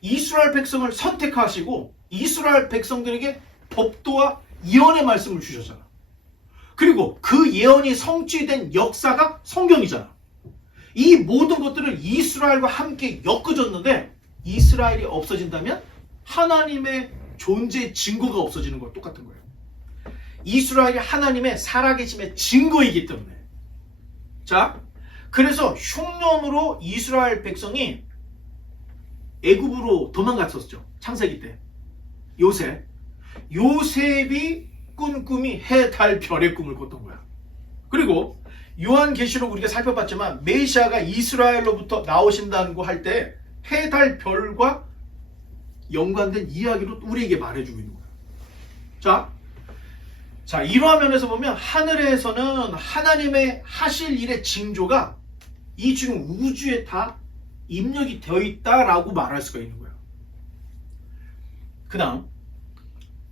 이스라엘 백성을 선택하시고 이스라엘 백성들에게 법도와 예언의 말씀을 주셨잖아. 그리고 그 예언이 성취된 역사가 성경이잖아. 이 모든 것들을 이스라엘과 함께 엮어졌는데 이스라엘이 없어진다면 하나님의 존재 증거가 없어지는 거 똑같은 거예요. 이스라엘이 하나님의 살아계심의 증거이기 때문에. 자, 그래서 흉년으로 이스라엘 백성이 애굽으로 도망갔었죠. 창세기 때. 요셉이 꾼 꿈이 해, 달, 별의 꿈을 꿨던 거야. 그리고 요한계시록 우리가 살펴봤지만 메시아가 이스라엘로부터 나오신다는 거 할 때 해, 달, 별과 연관된 이야기로 우리에게 말해주고 있는 거야. 자, 이러한 면에서 보면 하늘에서는 하나님의 하실 일의 징조가 이 지금 우주에 다 입력이 되어 있다라고 말할 수가 있는 거예요. 그 다음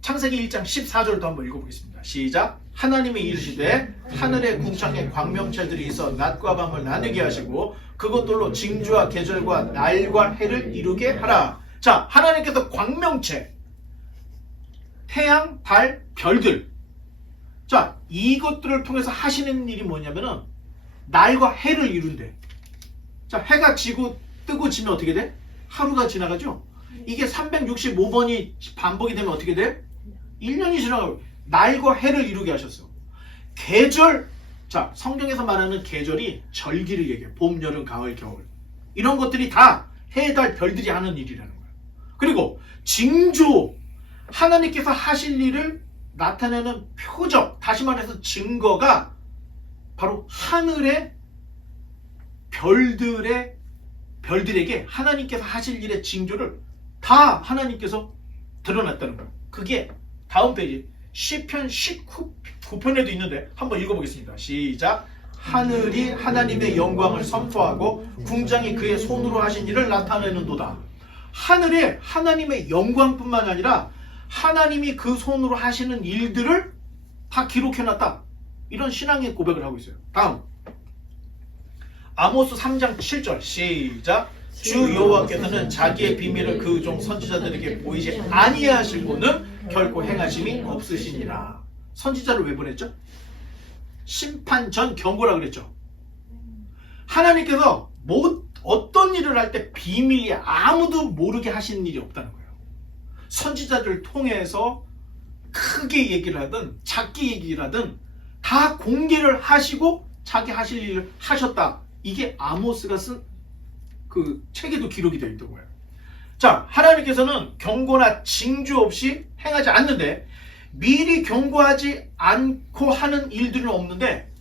창세기 1장 14절도 한번 읽어보겠습니다. 시작. 하나님이 이르시되 하늘의 궁창에 광명체들이 있어 낮과 밤을 나누게 하시고 그것들로 징조와 계절과 날과 해를 이루게 하라. 자, 하나님께서 광명체, 태양, 달, 별들. 자, 이것들을 통해서 하시는 일이 뭐냐면은 날과 해를 이룬대. 자, 해가 지고 뜨고 지면 어떻게 돼? 하루가 지나가죠? 이게 365번이 반복이 되면 어떻게 돼? 1년이 지나가고 날과 해를 이루게 하셨어. 계절, 자, 성경에서 말하는 계절이 절기를 얘기해. 봄, 여름, 가을, 겨울. 이런 것들이 다 해, 달, 별들이 하는 일이라는 거야. 그리고 징조, 하나님께서 하실 일을 나타내는 표적, 다시 말해서 증거가 바로 하늘의 별들에게 하나님께서 하실 일의 징조를 다 하나님께서 드러났다는 거예요. 그게 다음 페이지 시편 19편에도 있는데 한번 읽어보겠습니다. 시작. 하늘이 하나님의 영광을 선포하고 궁장이 그의 손으로 하신 일을 나타내는도다. 하늘에 하나님의 영광뿐만 아니라 하나님이 그 손으로 하시는 일들을 다 기록해놨다. 이런 신앙의 고백을 하고 있어요. 다음 아모스 3장 7절 시작. 주 여호와께서는 자기의 비밀을 그 종 선지자들에게 보이지 아니하실 고는 결코 행하심이 없으시니라. 선지자를 왜 보냈죠? 심판 전 경고라 그랬죠. 하나님께서 어떤 일을 할 때 비밀이 아무도 모르게 하시는 일이 없다는 거예요. 선지자들을 통해서 크게 얘기를 하든 작게 얘기를 하든 다 공개를 하시고 자기 하실 일을 하셨다. 이게 아모스가 쓴 그 책에도 기록이 되어 있던 거예요. 자, 하나님께서는 경고나 징조 없이 행하지 않는데 미리 경고하지 않고 하는 일들은 없는데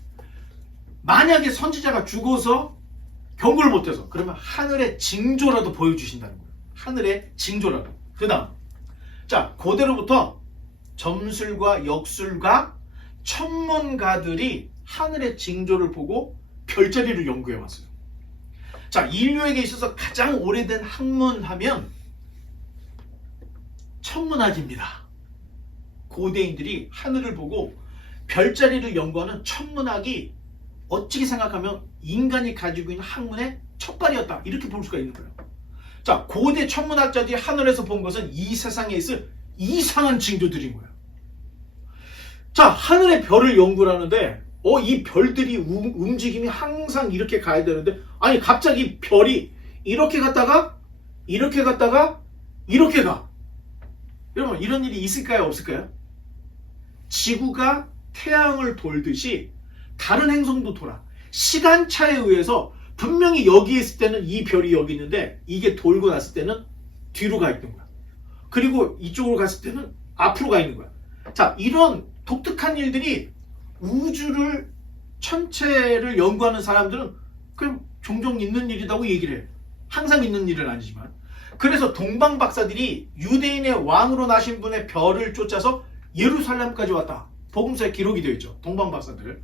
만약에 선지자가 죽어서 경고를 못해서 그러면 하늘의 징조라도 보여주신다는 거예요. 하늘의 징조라도. 그 다음 자, 고대로부터 점술과 역술과 천문가들이 하늘의 징조를 보고 별자리를 연구해 왔어요. 자, 인류에게 있어서 가장 오래된 학문하면 천문학입니다. 고대인들이 하늘을 보고 별자리를 연구하는 천문학이 어찌게 생각하면 인간이 가지고 있는 학문의 첫발이었다. 이렇게 볼 수가 있는 거예요. 자, 고대 천문학자들이 하늘에서 본 것은 이 세상에 있을 이상한 징조들인 거예요. 자, 하늘의 별을 연구를 하는데 이 별들이 움직임이 항상 이렇게 가야 되는데 아니 갑자기 별이 이렇게 갔다가 이렇게 갔다가 이렇게 가. 여러분 이런 일이 있을까요? 없을까요? 지구가 태양을 돌듯이 다른 행성도 돌아. 시간차에 의해서 분명히 여기 있을 때는 이 별이 여기 있는데 이게 돌고 났을 때는 뒤로 가 있는 거야. 그리고 이쪽으로 갔을 때는 앞으로 가 있는 거야. 자, 이런 독특한 일들이 우주를 천체를 연구하는 사람들은 그냥 종종 있는 일이라고 얘기를 해요. 항상 있는 일은 아니지만. 그래서 동방 박사들이 유대인의 왕으로 나신 분의 별을 쫓아서 예루살렘까지 왔다. 복음서에 기록이 되어 있죠. 동방 박사들.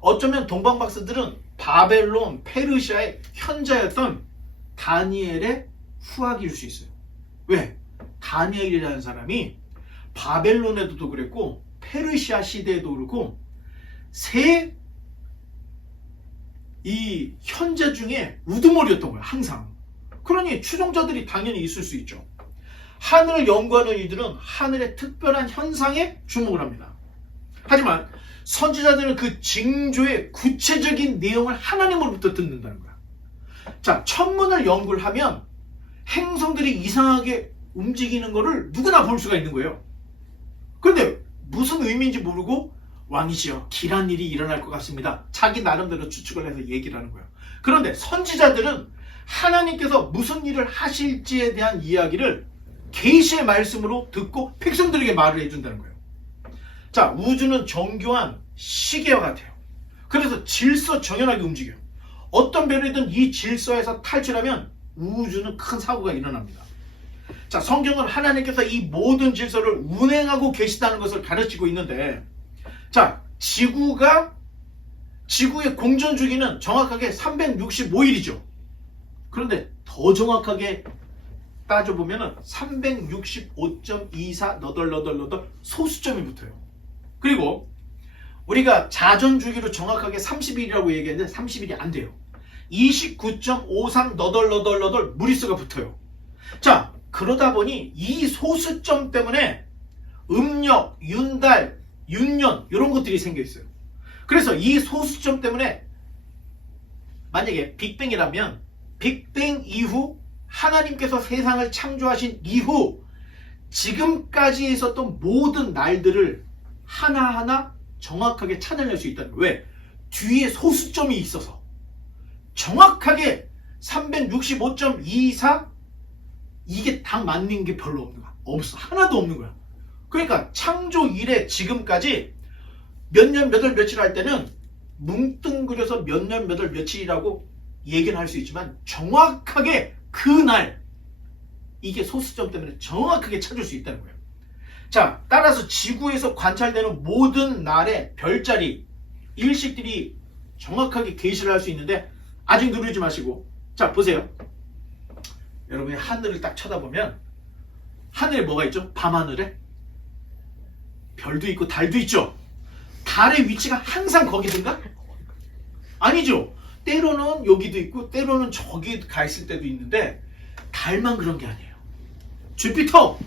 어쩌면 동방 박사들은 바벨론, 페르시아의 현자였던 다니엘의 후학일 수 있어요. 왜? 다니엘이라는 사람이 바벨론에도 그랬고 페르시아 시대에도 그렇고 이 현자 중에 우두머리였던 거야. 항상. 그러니 추종자들이 당연히 있을 수 있죠. 하늘을 연구하는 이들은 하늘의 특별한 현상에 주목을 합니다. 하지만 선지자들은 그 징조의 구체적인 내용을 하나님으로부터 듣는다는 거야. 자, 천문을 연구를 하면 행성들이 이상하게 움직이는 거를 누구나 볼 수가 있는 거예요. 그런데 무슨 의미인지 모르고 왕이시여 길한 일이 일어날 것 같습니다. 자기 나름대로 추측을 해서 얘기를 하는 거예요. 그런데 선지자들은 하나님께서 무슨 일을 하실지에 대한 이야기를 계시의 말씀으로 듣고 백성들에게 말을 해준다는 거예요. 자, 우주는 정교한 시계와 같아요. 그래서 질서정연하게 움직여요. 어떤 별이든 이 질서에서 탈출하면 우주는 큰 사고가 일어납니다. 자, 성경은 하나님께서 이 모든 질서를 운행하고 계시다는 것을 가르치고 있는데, 자, 지구의 공전 주기는 정확하게 365일이죠. 그런데 더 정확하게 따져보면 365.24 너덜너덜너덜 소수점이 붙어요. 그리고 우리가 자전 주기로 정확하게 30일이라고 얘기했는데 30일이 안 돼요. 29.53 너덜너덜너덜 무리수가 붙어요. 자, 그러다 보니 이 소수점 때문에 음력, 윤달, 윤년 이런 것들이 생겨 있어요. 그래서 이 소수점 때문에 만약에 빅뱅이라면 빅뱅 이후 하나님께서 세상을 창조하신 이후 지금까지 있었던 모든 날들을 하나하나 정확하게 찾아낼 수 있다는 거예요. 왜? 뒤에 소수점이 있어서 정확하게 365.24 이게 다 맞는 게 별로 없는 거야. 없어. 하나도 없는 거야. 그러니까 창조 이래 지금까지 몇 년 몇 월 며칠 할 때는 뭉뚱그려서 몇 년 몇 월 며칠이라고 얘기는 할 수 있지만 정확하게 그날 이게 소수점 때문에 정확하게 찾을 수 있다는 거예요. 자, 따라서 지구에서 관찰되는 모든 날의 별자리, 일식들이 정확하게 계시를 할 수 있는데 아직 누르지 마시고 자, 보세요. 여러분이 하늘을 딱 쳐다보면 하늘에 뭐가 있죠? 밤하늘에 별도 있고 달도 있죠? 달의 위치가 항상 거기든가? 아니죠. 때로는 여기도 있고 때로는 저기 가 있을 때도 있는데 달만 그런 게 아니에요. 주피터,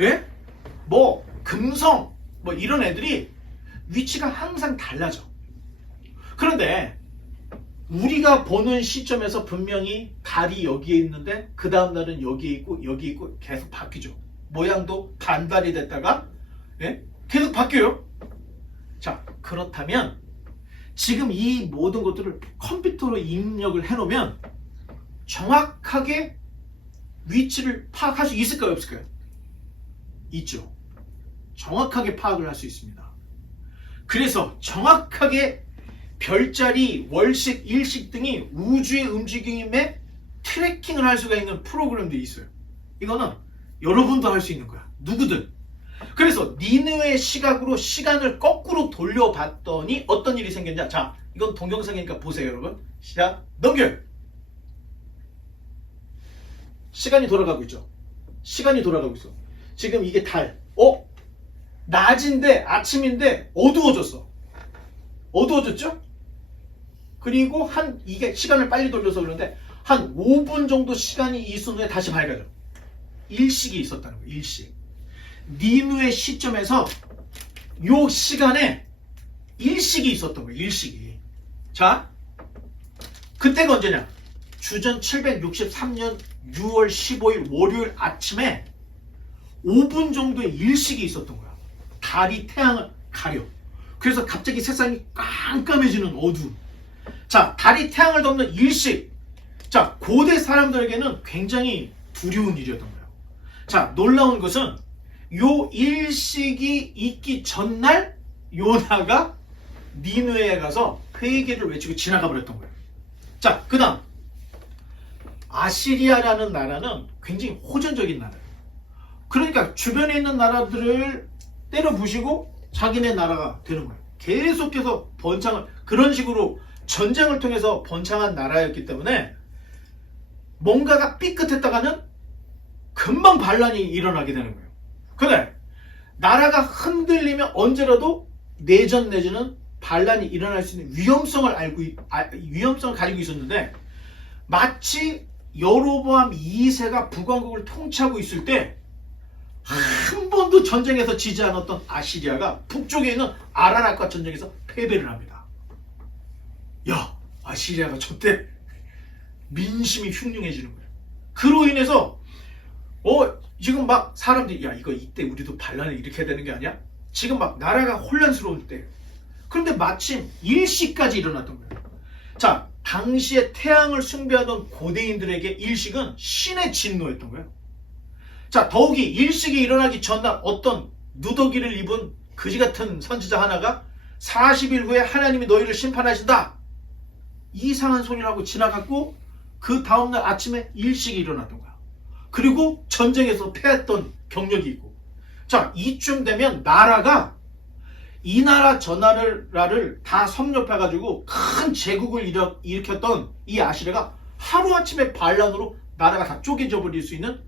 예? 뭐 금성, 뭐 이런 애들이 위치가 항상 달라져. 그런데 우리가 보는 시점에서 분명히 달이 여기에 있는데 그 다음 날은 여기에 있고 여기 있고 계속 바뀌죠. 모양도 반달이 됐다가 예? 계속 바뀌어요. 자, 그렇다면 지금 이 모든 것들을 컴퓨터로 입력을 해놓으면 정확하게 위치를 파악할 수 있을까요? 없을까요? 있죠. 정확하게 파악을 할 수 있습니다. 그래서 정확하게 별자리, 월식, 일식 등이 우주의 움직임에 트래킹을 할 수가 있는 프로그램들이 있어요. 이거는 여러분도 할 수 있는 거야. 누구든. 그래서 니느의 시각으로 시간을 거꾸로 돌려봤더니 어떤 일이 생겼냐. 자, 이건 동영상이니까 보세요, 여러분. 시작, 넘겨요. 시간이 돌아가고 있죠. 시간이 돌아가고 있어. 지금 이게 달. 낮인데 아침인데 어두워졌어. 어두워졌죠? 그리고 이게 시간을 빨리 돌려서 그러는데 한 5분 정도 시간이 있은 후에 다시 밝아져. 일식이 있었다는 거예요. 일식. 니누의 시점에서 요 시간에 일식이 있었던 거예요. 일식이. 자, 그때가 언제냐? 주전 763년 6월 15일 월요일 아침에 5분 정도의 일식이 있었던 거야. 달이 태양을 가려. 그래서 갑자기 세상이 깜깜해지는 어두움. 자, 달이 태양을 덮는 일식. 자, 고대 사람들에게는 굉장히 두려운 일이었던 거예요. 자, 놀라운 것은 요 일식이 있기 전날 요나가 니느웨에 가서 회개를 외치고 지나가 버렸던 거예요. 자, 그 다음 아시리아라는 나라는 굉장히 호전적인 나라예요. 그러니까 주변에 있는 나라들을 때려 부시고 자기네 나라가 되는 거예요. 계속해서 번창을, 그런 식으로 전쟁을 통해서 번창한 나라였기 때문에 뭔가가 삐끗했다가는 금방 반란이 일어나게 되는 거예요. 근데 나라가 흔들리면 언제라도 내전 내지는 반란이 일어날 수 있는 위험성을 가지고 있었는데 마치 여로보암 2세가 북왕국을 통치하고 있을 때 한 번도 전쟁에서 지지 않았던 아시리아가 북쪽에 있는 아라락과 전쟁에서 패배를 합니다. 야, 아시리아가 저때 민심이 흉흉해지는 거예요. 그로 인해서 지금 막 사람들이 야, 이거 이때 우리도 반란을 일으켜야 되는 게 아니야? 지금 막 나라가 혼란스러울 때. 그런데 마침 일식까지 일어났던 거예요. 자, 당시에 태양을 숭배하던 고대인들에게 일식은 신의 진노였던 거예요. 자, 더욱이 일식이 일어나기 전날 어떤 누더기를 입은 그지 같은 선지자 하나가 40일 후에 하나님이 너희를 심판하신다. 이상한 소리를 하고 지나갔고 그 다음날 아침에 일식이 일어났던 거야. 그리고 전쟁에서 패했던 경력이 있고. 자, 이쯤 되면 나라가 이 나라 저 나라를 다 섭렵해가지고 큰 제국을 일으켰던 이 아시리아가 하루아침에 반란으로 나라가 다 쪼개져 버릴 수 있는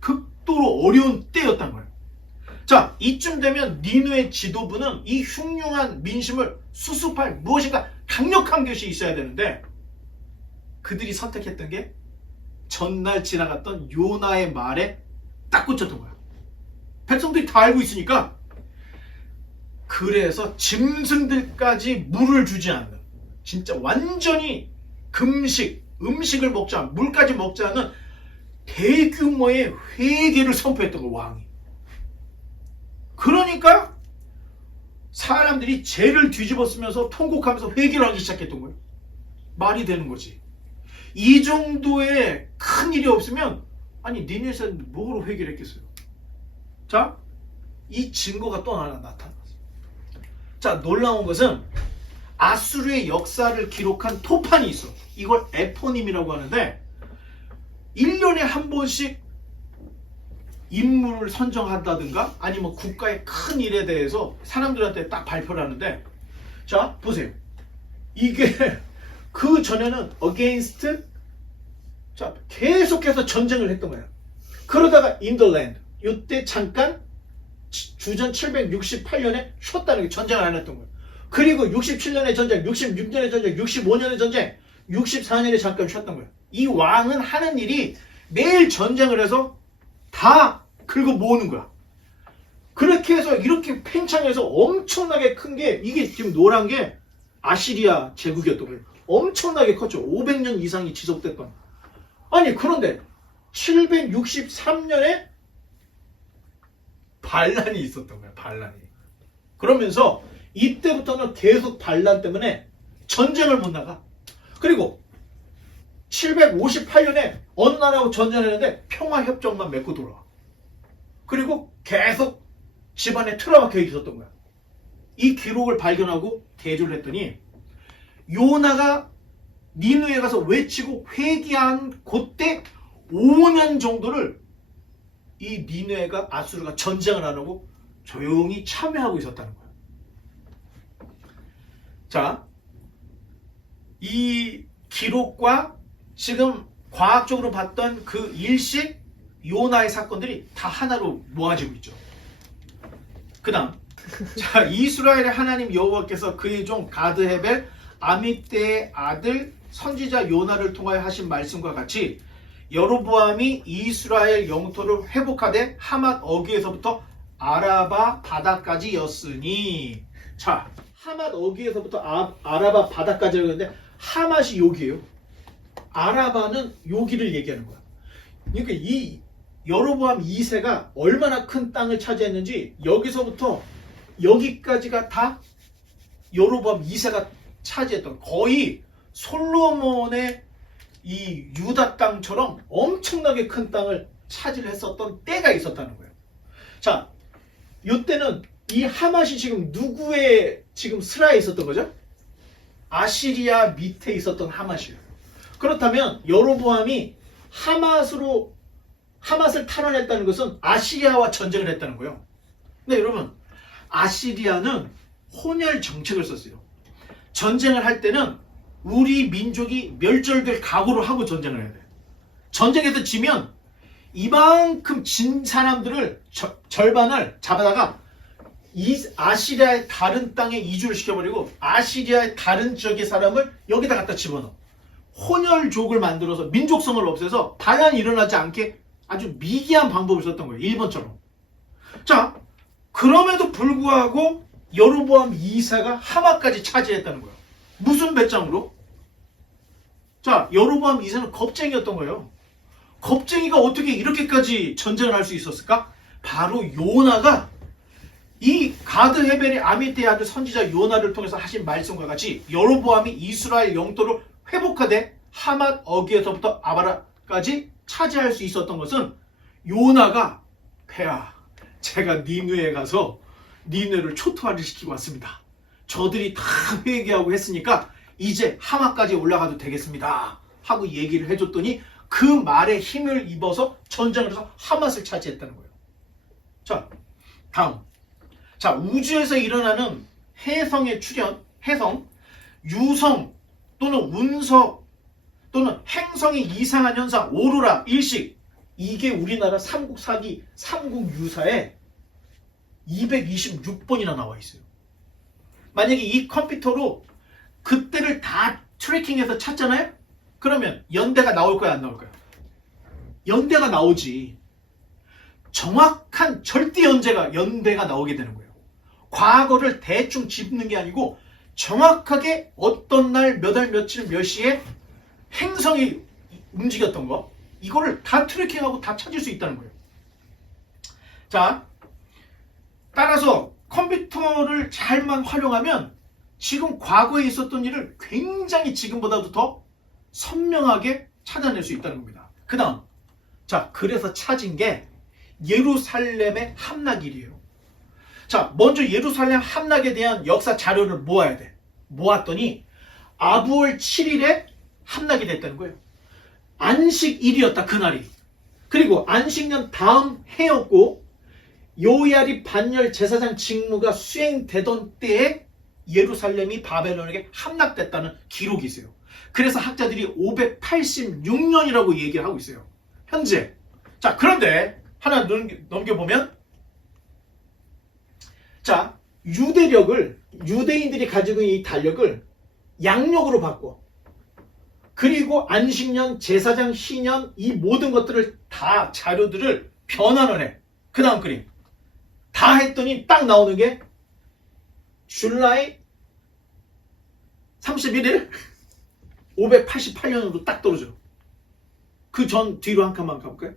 극도로 어려운 때였단 거예요. 자, 이쯤 되면 니느웨 지도부는 이 흉흉한 민심을 수습할 무엇인가 강력한 것이 있어야 되는데 그들이 선택했던 게 전날 지나갔던 요나의 말에 딱 꽂혔던 거야. 백성들이 다 알고 있으니까. 그래서 짐승들까지 물을 주지 않는, 진짜 완전히 금식, 음식을 먹지 않는, 물까지 먹지 않는 대규모의 회개를 선포했던 거, 왕이. 그러니까 사람들이 죄를 뒤집어 쓰면서 통곡하면서 회개를 하기 시작했던 거예요. 말이 되는 거지. 이 정도의 큰 일이 없으면, 아니 니네에서 뭐로 회개를 했겠어요? 자, 이 증거가 또 하나 나타났어요. 자, 놀라운 것은 아수르의 역사를 기록한 토판이 있어. 이걸 에포님이라고 하는데 1년에 한 번씩 인물을 선정한다든가 아니면 국가의 큰 일에 대해서 사람들한테 딱 발표를 하는데, 자 보세요. 이게 그 전에는 against, 자 계속해서 전쟁을 했던 거예요. 그러다가 in the land, 이때 잠깐 주전 768년에 쉬었다는 게, 전쟁을 안 했던 거예요. 그리고 67년의 전쟁, 66년의 전쟁, 65년의 전쟁, 64년에 잠깐 쉬었던 거예요. 이 왕은 하는 일이 매일 전쟁을 해서 다 긁어 모으는 거야. 그렇게 해서 이렇게 팽창해서 엄청나게 큰 게, 이게 지금 노란 게 아시리아 제국이었던 거예요. 엄청나게 컸죠. 500년 이상이 지속됐던. 아니 그런데 763년에 반란이 있었던 거예요. 반란이. 그러면서 이때부터는 계속 반란 때문에 전쟁을 못 나가. 그리고 758년에 어느 나라하고 전쟁을 했는데 평화협정만 맺고 돌아와. 그리고 계속 집안에 틀어박혀 있었던 거야. 이 기록을 발견하고 대조를 했더니 요나가 니느웨에 가서 외치고 회개한 그때 5년 정도를 이 니느웨가, 아수르가 전쟁을 안 하고 조용히 참여하고 있었다는 거야. 자, 이 기록과 지금 과학적으로 봤던 그 일식 요나의 사건들이 다 하나로 모아지고 있죠. 그 다음, 자, 이스라엘의 하나님 여호와께서 그의 종 가드헤벨 아미떼의 아들 선지자 요나를 통하여 하신 말씀과 같이 여로보암이 이스라엘 영토를 회복하되 하맛 어귀에서부터 아라바 바다까지였으니. 자, 하맛 어귀에서부터 아라바 바다까지라고 했는데 하맛이 여기예요. 아라바는 여기를 얘기하는 거야. 그러니까 이 여로보암 2세가 얼마나 큰 땅을 차지했는지 여기서부터 여기까지가 다 여로보암 2세가 차지했던, 거의 솔로몬의 이 유다 땅처럼 엄청나게 큰 땅을 차지를 했었던 때가 있었다는 거예요. 자, 이때는 이 하맛이 지금 누구의 지금 슬하에 있었던 거죠? 아시리아 밑에 있었던 하맛이에요. 그렇다면 여로보암이 하맛을 탈환했다는 것은 아시리아와 전쟁을 했다는 거예요. 근데 여러분, 아시리아는 혼혈 정책을 썼어요. 전쟁을 할 때는 우리 민족이 멸절될 각오를 하고 전쟁을 해야 돼요. 전쟁에서 지면 이만큼 진 사람들을 절반을 잡아다가 아시리아의 다른 땅에 이주를 시켜버리고 아시리아의 다른 지역의 사람을 여기다 갖다 집어넣어. 혼혈족을 만들어서 민족성을 없애서 반란이 일어나지 않게 아주 미개한 방법을 썼던 거예요. 일본처럼. 자, 그럼에도 불구하고 여로보암 2세가 하마까지 차지했다는 거예요. 무슨 배짱으로? 자, 여로보암 2세는 겁쟁이였던 거예요. 겁쟁이가 어떻게 이렇게까지 전쟁을 할 수 있었을까? 바로 요나가 이 가드 헤벨의 아미떼의 아들 선지자 요나를 통해서 하신 말씀과 같이 여로보암이 이스라엘 영토를 회복하되 하맛 어귀에서부터 아바라까지 차지할 수 있었던 것은 요나가, 폐하, 제가 니느웨에 가서 니느웨를 초토화를 시키고 왔습니다. 저들이 다 회개하고 했으니까 이제 하맛까지 올라가도 되겠습니다 하고 얘기를 해줬더니 그 말에 힘을 입어서 전쟁을 해서 하맛을 차지했다는 거예요. 자, 다음. 자, 우주에서 일어나는 해성의 출현, 해성, 유성 또는 운석 또는 행성의 이상한 현상, 오로라, 일식, 이게 우리나라 삼국사기 삼국유사에 226번이나 나와 있어요. 만약에 이 컴퓨터로 그때를 다 트래킹해서 찾잖아요? 그러면 연대가 나올 거야, 안 나올 거야? 연대가 나오지. 정확한 절대 연대가 나오게 되는 거예요. 과거를 대충 짚는 게 아니고 정확하게 어떤 날, 몇 월, 며칠, 몇 시에 행성이 움직였던 거, 이거를 다 트래킹하고 다 찾을 수 있다는 거예요. 자, 따라서 컴퓨터를 잘만 활용하면 지금 과거에 있었던 일을 굉장히 지금보다도 더 선명하게 찾아낼 수 있다는 겁니다. 그 다음, 자, 그래서 찾은 게 예루살렘의 함락일이에요. 자, 먼저 예루살렘 함락에 대한 역사 자료를 모아야 돼. 모았더니 아부월 7일에 함락이 됐다는 거예요. 안식일이었다, 그날이. 그리고 안식년 다음 해였고 요야립 반열 제사장 직무가 수행되던 때에 예루살렘이 바벨론에게 함락됐다는 기록이 있어요. 그래서 학자들이 586년이라고 얘기를 하고 있어요. 현재. 자, 그런데 하나 넘겨보면, 자, 유대인들이 가지고 있는 이 달력을 양력으로 바꿔. 그리고 안식년, 제사장, 시년, 이 모든 것들을 다 자료들을 변환을 해. 그 다음 그림. 다 했더니 딱 나오는 게 줄라이 31일 588년으로 딱 떨어져. 그 전 뒤로 한 칸만 가볼까요?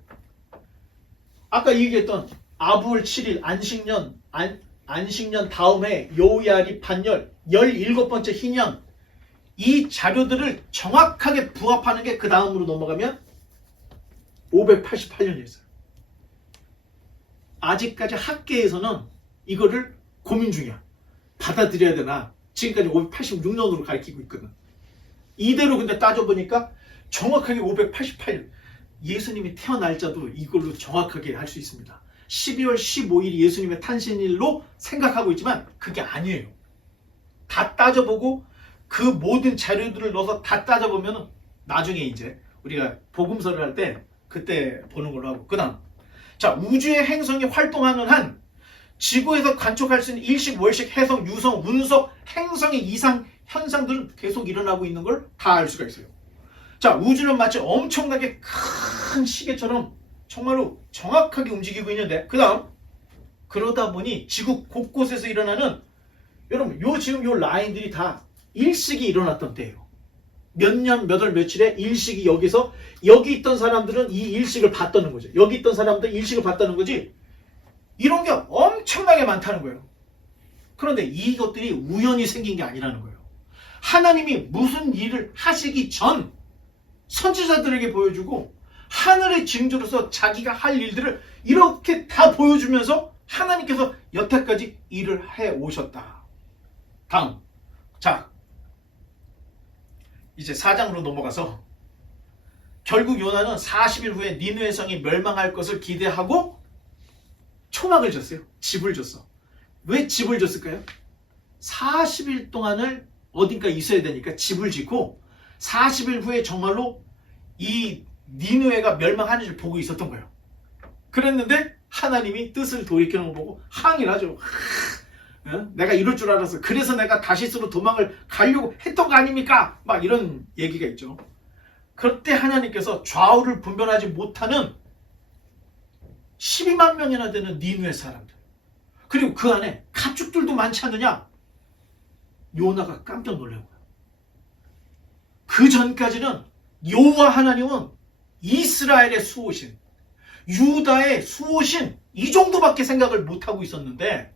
아까 얘기했던 아부월 7일 안식년 다음에 요야립 반열 17번째 희년, 이 자료들을 정확하게 부합하는 게 그 다음으로 넘어가면 588년이었어요. 아직까지 학계에서는 이거를 고민 중이야. 받아들여야 되나? 지금까지 586년으로 가르치고 있거든. 이대로 근데 따져보니까 정확하게 588년. 예수님이 태어날 날짜도 이걸로 정확하게 할 수 있습니다. 12월 15일이 예수님의 탄신일로 생각하고 있지만 그게 아니에요. 다 따져보고 그 모든 자료들을 넣어서 다 따져보면 나중에 이제 우리가 복음서를 할 때 그때 보는 걸로 하고, 그 다음, 자, 우주의 행성이 활동하는 한 지구에서 관측할 수 있는 일식, 월식, 해성, 유성, 운석, 행성의 이상 현상들은 계속 일어나고 있는 걸 다 알 수가 있어요. 자, 우주는 마치 엄청나게 큰 시계처럼 정말로 정확하게 움직이고 있는데, 그 다음, 그러다 보니 지구 곳곳에서 일어나는, 여러분, 지금 요 라인들이 다 일식이 일어났던 때예요. 몇 년, 몇 월, 며칠에 일식이 여기서, 여기 있던 사람들은 이 일식을 봤다는 거죠. 여기 있던 사람들은 일식을 봤다는 거지. 이런 게 엄청나게 많다는 거예요. 그런데 이것들이 우연히 생긴 게 아니라는 거예요. 하나님이 무슨 일을 하시기 전 선지자들에게 보여주고 하늘의 징조로서 자기가 할 일들을 이렇게 다 보여주면서 하나님께서 여태까지 일을 해 오셨다. 다음, 자, 이제 4장으로 넘어가서 결국 요나는 40일 후에 니느웨 성이 멸망할 것을 기대하고 초막을 줬어요. 집을 줬어. 왜 집을 줬을까요? 40일 동안을 어딘가 있어야 되니까 집을 짓고 40일 후에 정말로 이 니느웨가 멸망하는 줄 보고 있었던 거예요. 그랬는데 하나님이 뜻을 돌이키는 거 보고 항의를 하죠. 내가 이럴 줄 알았어. 그래서 내가 다시스로 도망을 가려고 했던 거 아닙니까? 막 이런 얘기가 있죠. 그때 하나님께서 좌우를 분별하지 못하는 12만 명이나 되는 니느웨 사람들, 그리고 그 안에 가축들도 많지 않느냐? 요나가 깜짝 놀란 거예요. 그 전까지는 여호와 하나님은 이스라엘의 수호신, 유다의 수호신, 이 정도밖에 생각을 못하고 있었는데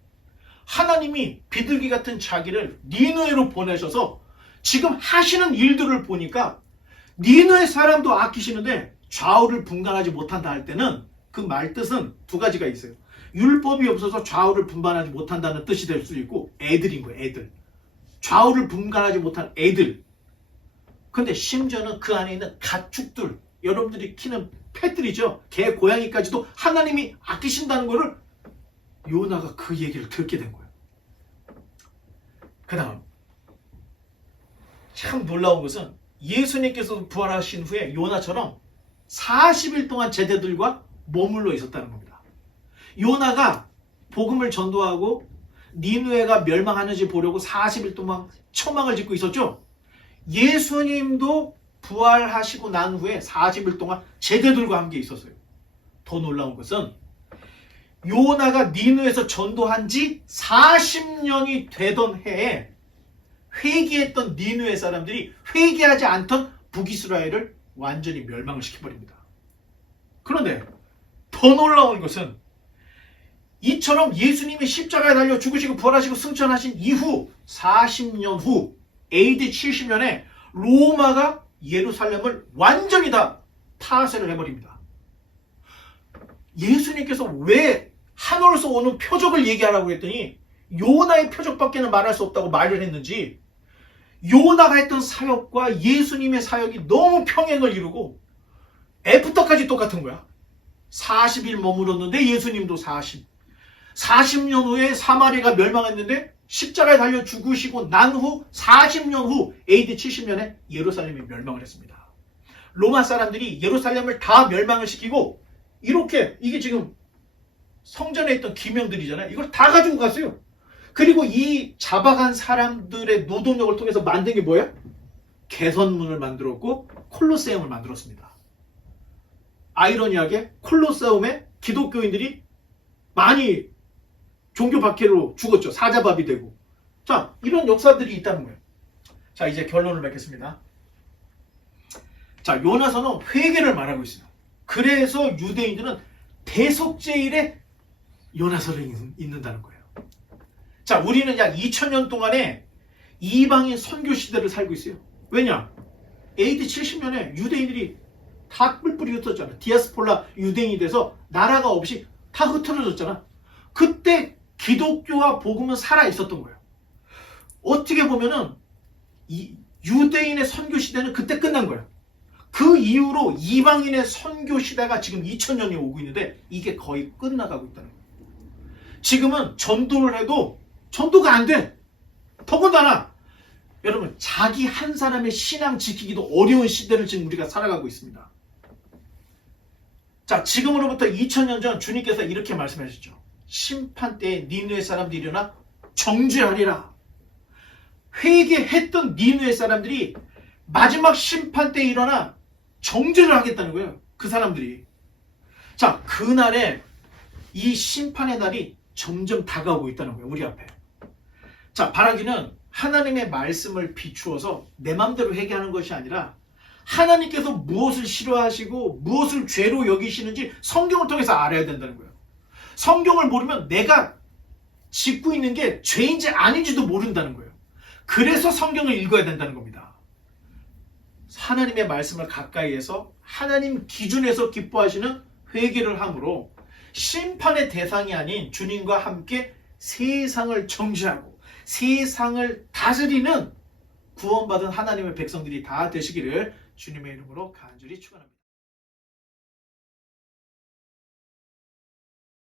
하나님이 비둘기 같은 자기를 니느웨로 보내셔서 지금 하시는 일들을 보니까 니느웨 사람도 아끼시는데 좌우를 분간하지 못한다 할 때는 그 말 뜻은 두 가지가 있어요. 율법이 없어서 좌우를 분간하지 못한다는 뜻이 될 수 있고, 애들인 거예요. 애들. 좌우를 분간하지 못한 애들. 근데 심지어는 그 안에 있는 가축들, 여러분들이 키는 펫들이죠. 개, 고양이까지도 하나님이 아끼신다는 거를 요나가 그 얘기를 듣게 된 거예요. 그 다음, 참 놀라운 것은 예수님께서 부활하신 후에 요나처럼 40일 동안 제자들과 머물러 있었다는 겁니다. 요나가 복음을 전도하고 니느웨가 멸망하는지 보려고 40일 동안 초막을 짓고 있었죠. 예수님도 부활하시고 난 후에 40일 동안 제자들과 함께 있었어요. 더 놀라운 것은 요나가 니느웨에서 전도한 지 40년이 되던 해에 회개했던 니느웨 사람들이 회개하지 않던 북이스라엘을 완전히 멸망을 시켜버립니다. 그런데 더 놀라운 것은 이처럼 예수님이 십자가에 달려 죽으시고 부활하시고 승천하신 이후 40년 후 AD 70년에 로마가 예루살렘을 완전히 다 타세를 해버립니다. 예수님께서 왜 하늘에서 오는 표적을 얘기하라고 했더니 요나의 표적밖에는 말할 수 없다고 말을 했는지, 요나가 했던 사역과 예수님의 사역이 너무 평행을 이루고 애프터까지 똑같은 거야. 40일 머물렀는데 예수님도 40년 후에 사마리아가 멸망했는데 십자가에 달려 죽으시고 난 후 40년 후 AD 70년에 예루살렘이 멸망을 했습니다. 로마 사람들이 예루살렘을 다 멸망을 시키고 이렇게, 이게 지금 성전에 있던 기명들이잖아요. 이걸 다 가지고 갔어요. 그리고 이 잡아간 사람들의 노동력을 통해서 만든 게 뭐예요? 개선문을 만들었고 콜로세움을 만들었습니다. 아이러니하게 콜로세움에 기독교인들이 많이 종교 박해로 죽었죠. 사자밥이 되고. 자, 이런 역사들이 있다는 거예요. 자, 이제 결론을 맺겠습니다. 자, 요나서는 회개를 말하고 있어요. 그래서 유대인들은 대속죄일에 요나서를 읽는다는 거예요. 자, 우리는 약 2000년 동안에 이방인 선교 시대를 살고 있어요. 왜냐? AD 70년에 유대인들이 다 뿔뿔이 흩어졌잖아. 디아스폴라 유대인이 돼서 나라가 없이 다 흩어졌잖아. 그때 기독교와 복음은 살아 있었던 거예요. 어떻게 보면은 이 유대인의 선교 시대는 그때 끝난 거예요. 그 이후로 이방인의 선교 시대가 지금 2000년이 오고 있는데 이게 거의 끝나가고 있다는 거예요. 지금은 전도를 해도 전도가 안 돼. 더군다나 여러분, 자기 한 사람의 신앙 지키기도 어려운 시대를 지금 우리가 살아가고 있습니다. 자, 지금으로부터 2000년 전 주님께서 이렇게 말씀하셨죠. 심판 때에 니느웨 사람들이 일어나 정죄하리라. 회개했던 니느웨 사람들이 마지막 심판 때에 일어나 정죄를 하겠다는 거예요. 그 사람들이. 자, 그날에 이 심판의 날이 점점 다가오고 있다는 거예요. 우리 앞에. 자, 바라기는 하나님의 말씀을 비추어서 내 마음대로 회개하는 것이 아니라 하나님께서 무엇을 싫어하시고 무엇을 죄로 여기시는지 성경을 통해서 알아야 된다는 거예요. 성경을 모르면 내가 짓고 있는 게 죄인지 아닌지도 모른다는 거예요. 그래서 성경을 읽어야 된다는 겁니다. 하나님의 말씀을 가까이에서 하나님 기준에서 기뻐하시는 회개를 함으로 심판의 대상이 아닌 주님과 함께 세상을 정죄하고 세상을 다스리는 구원받은 하나님의 백성들이 다 되시기를 주님의 이름으로 간절히 축원합니다.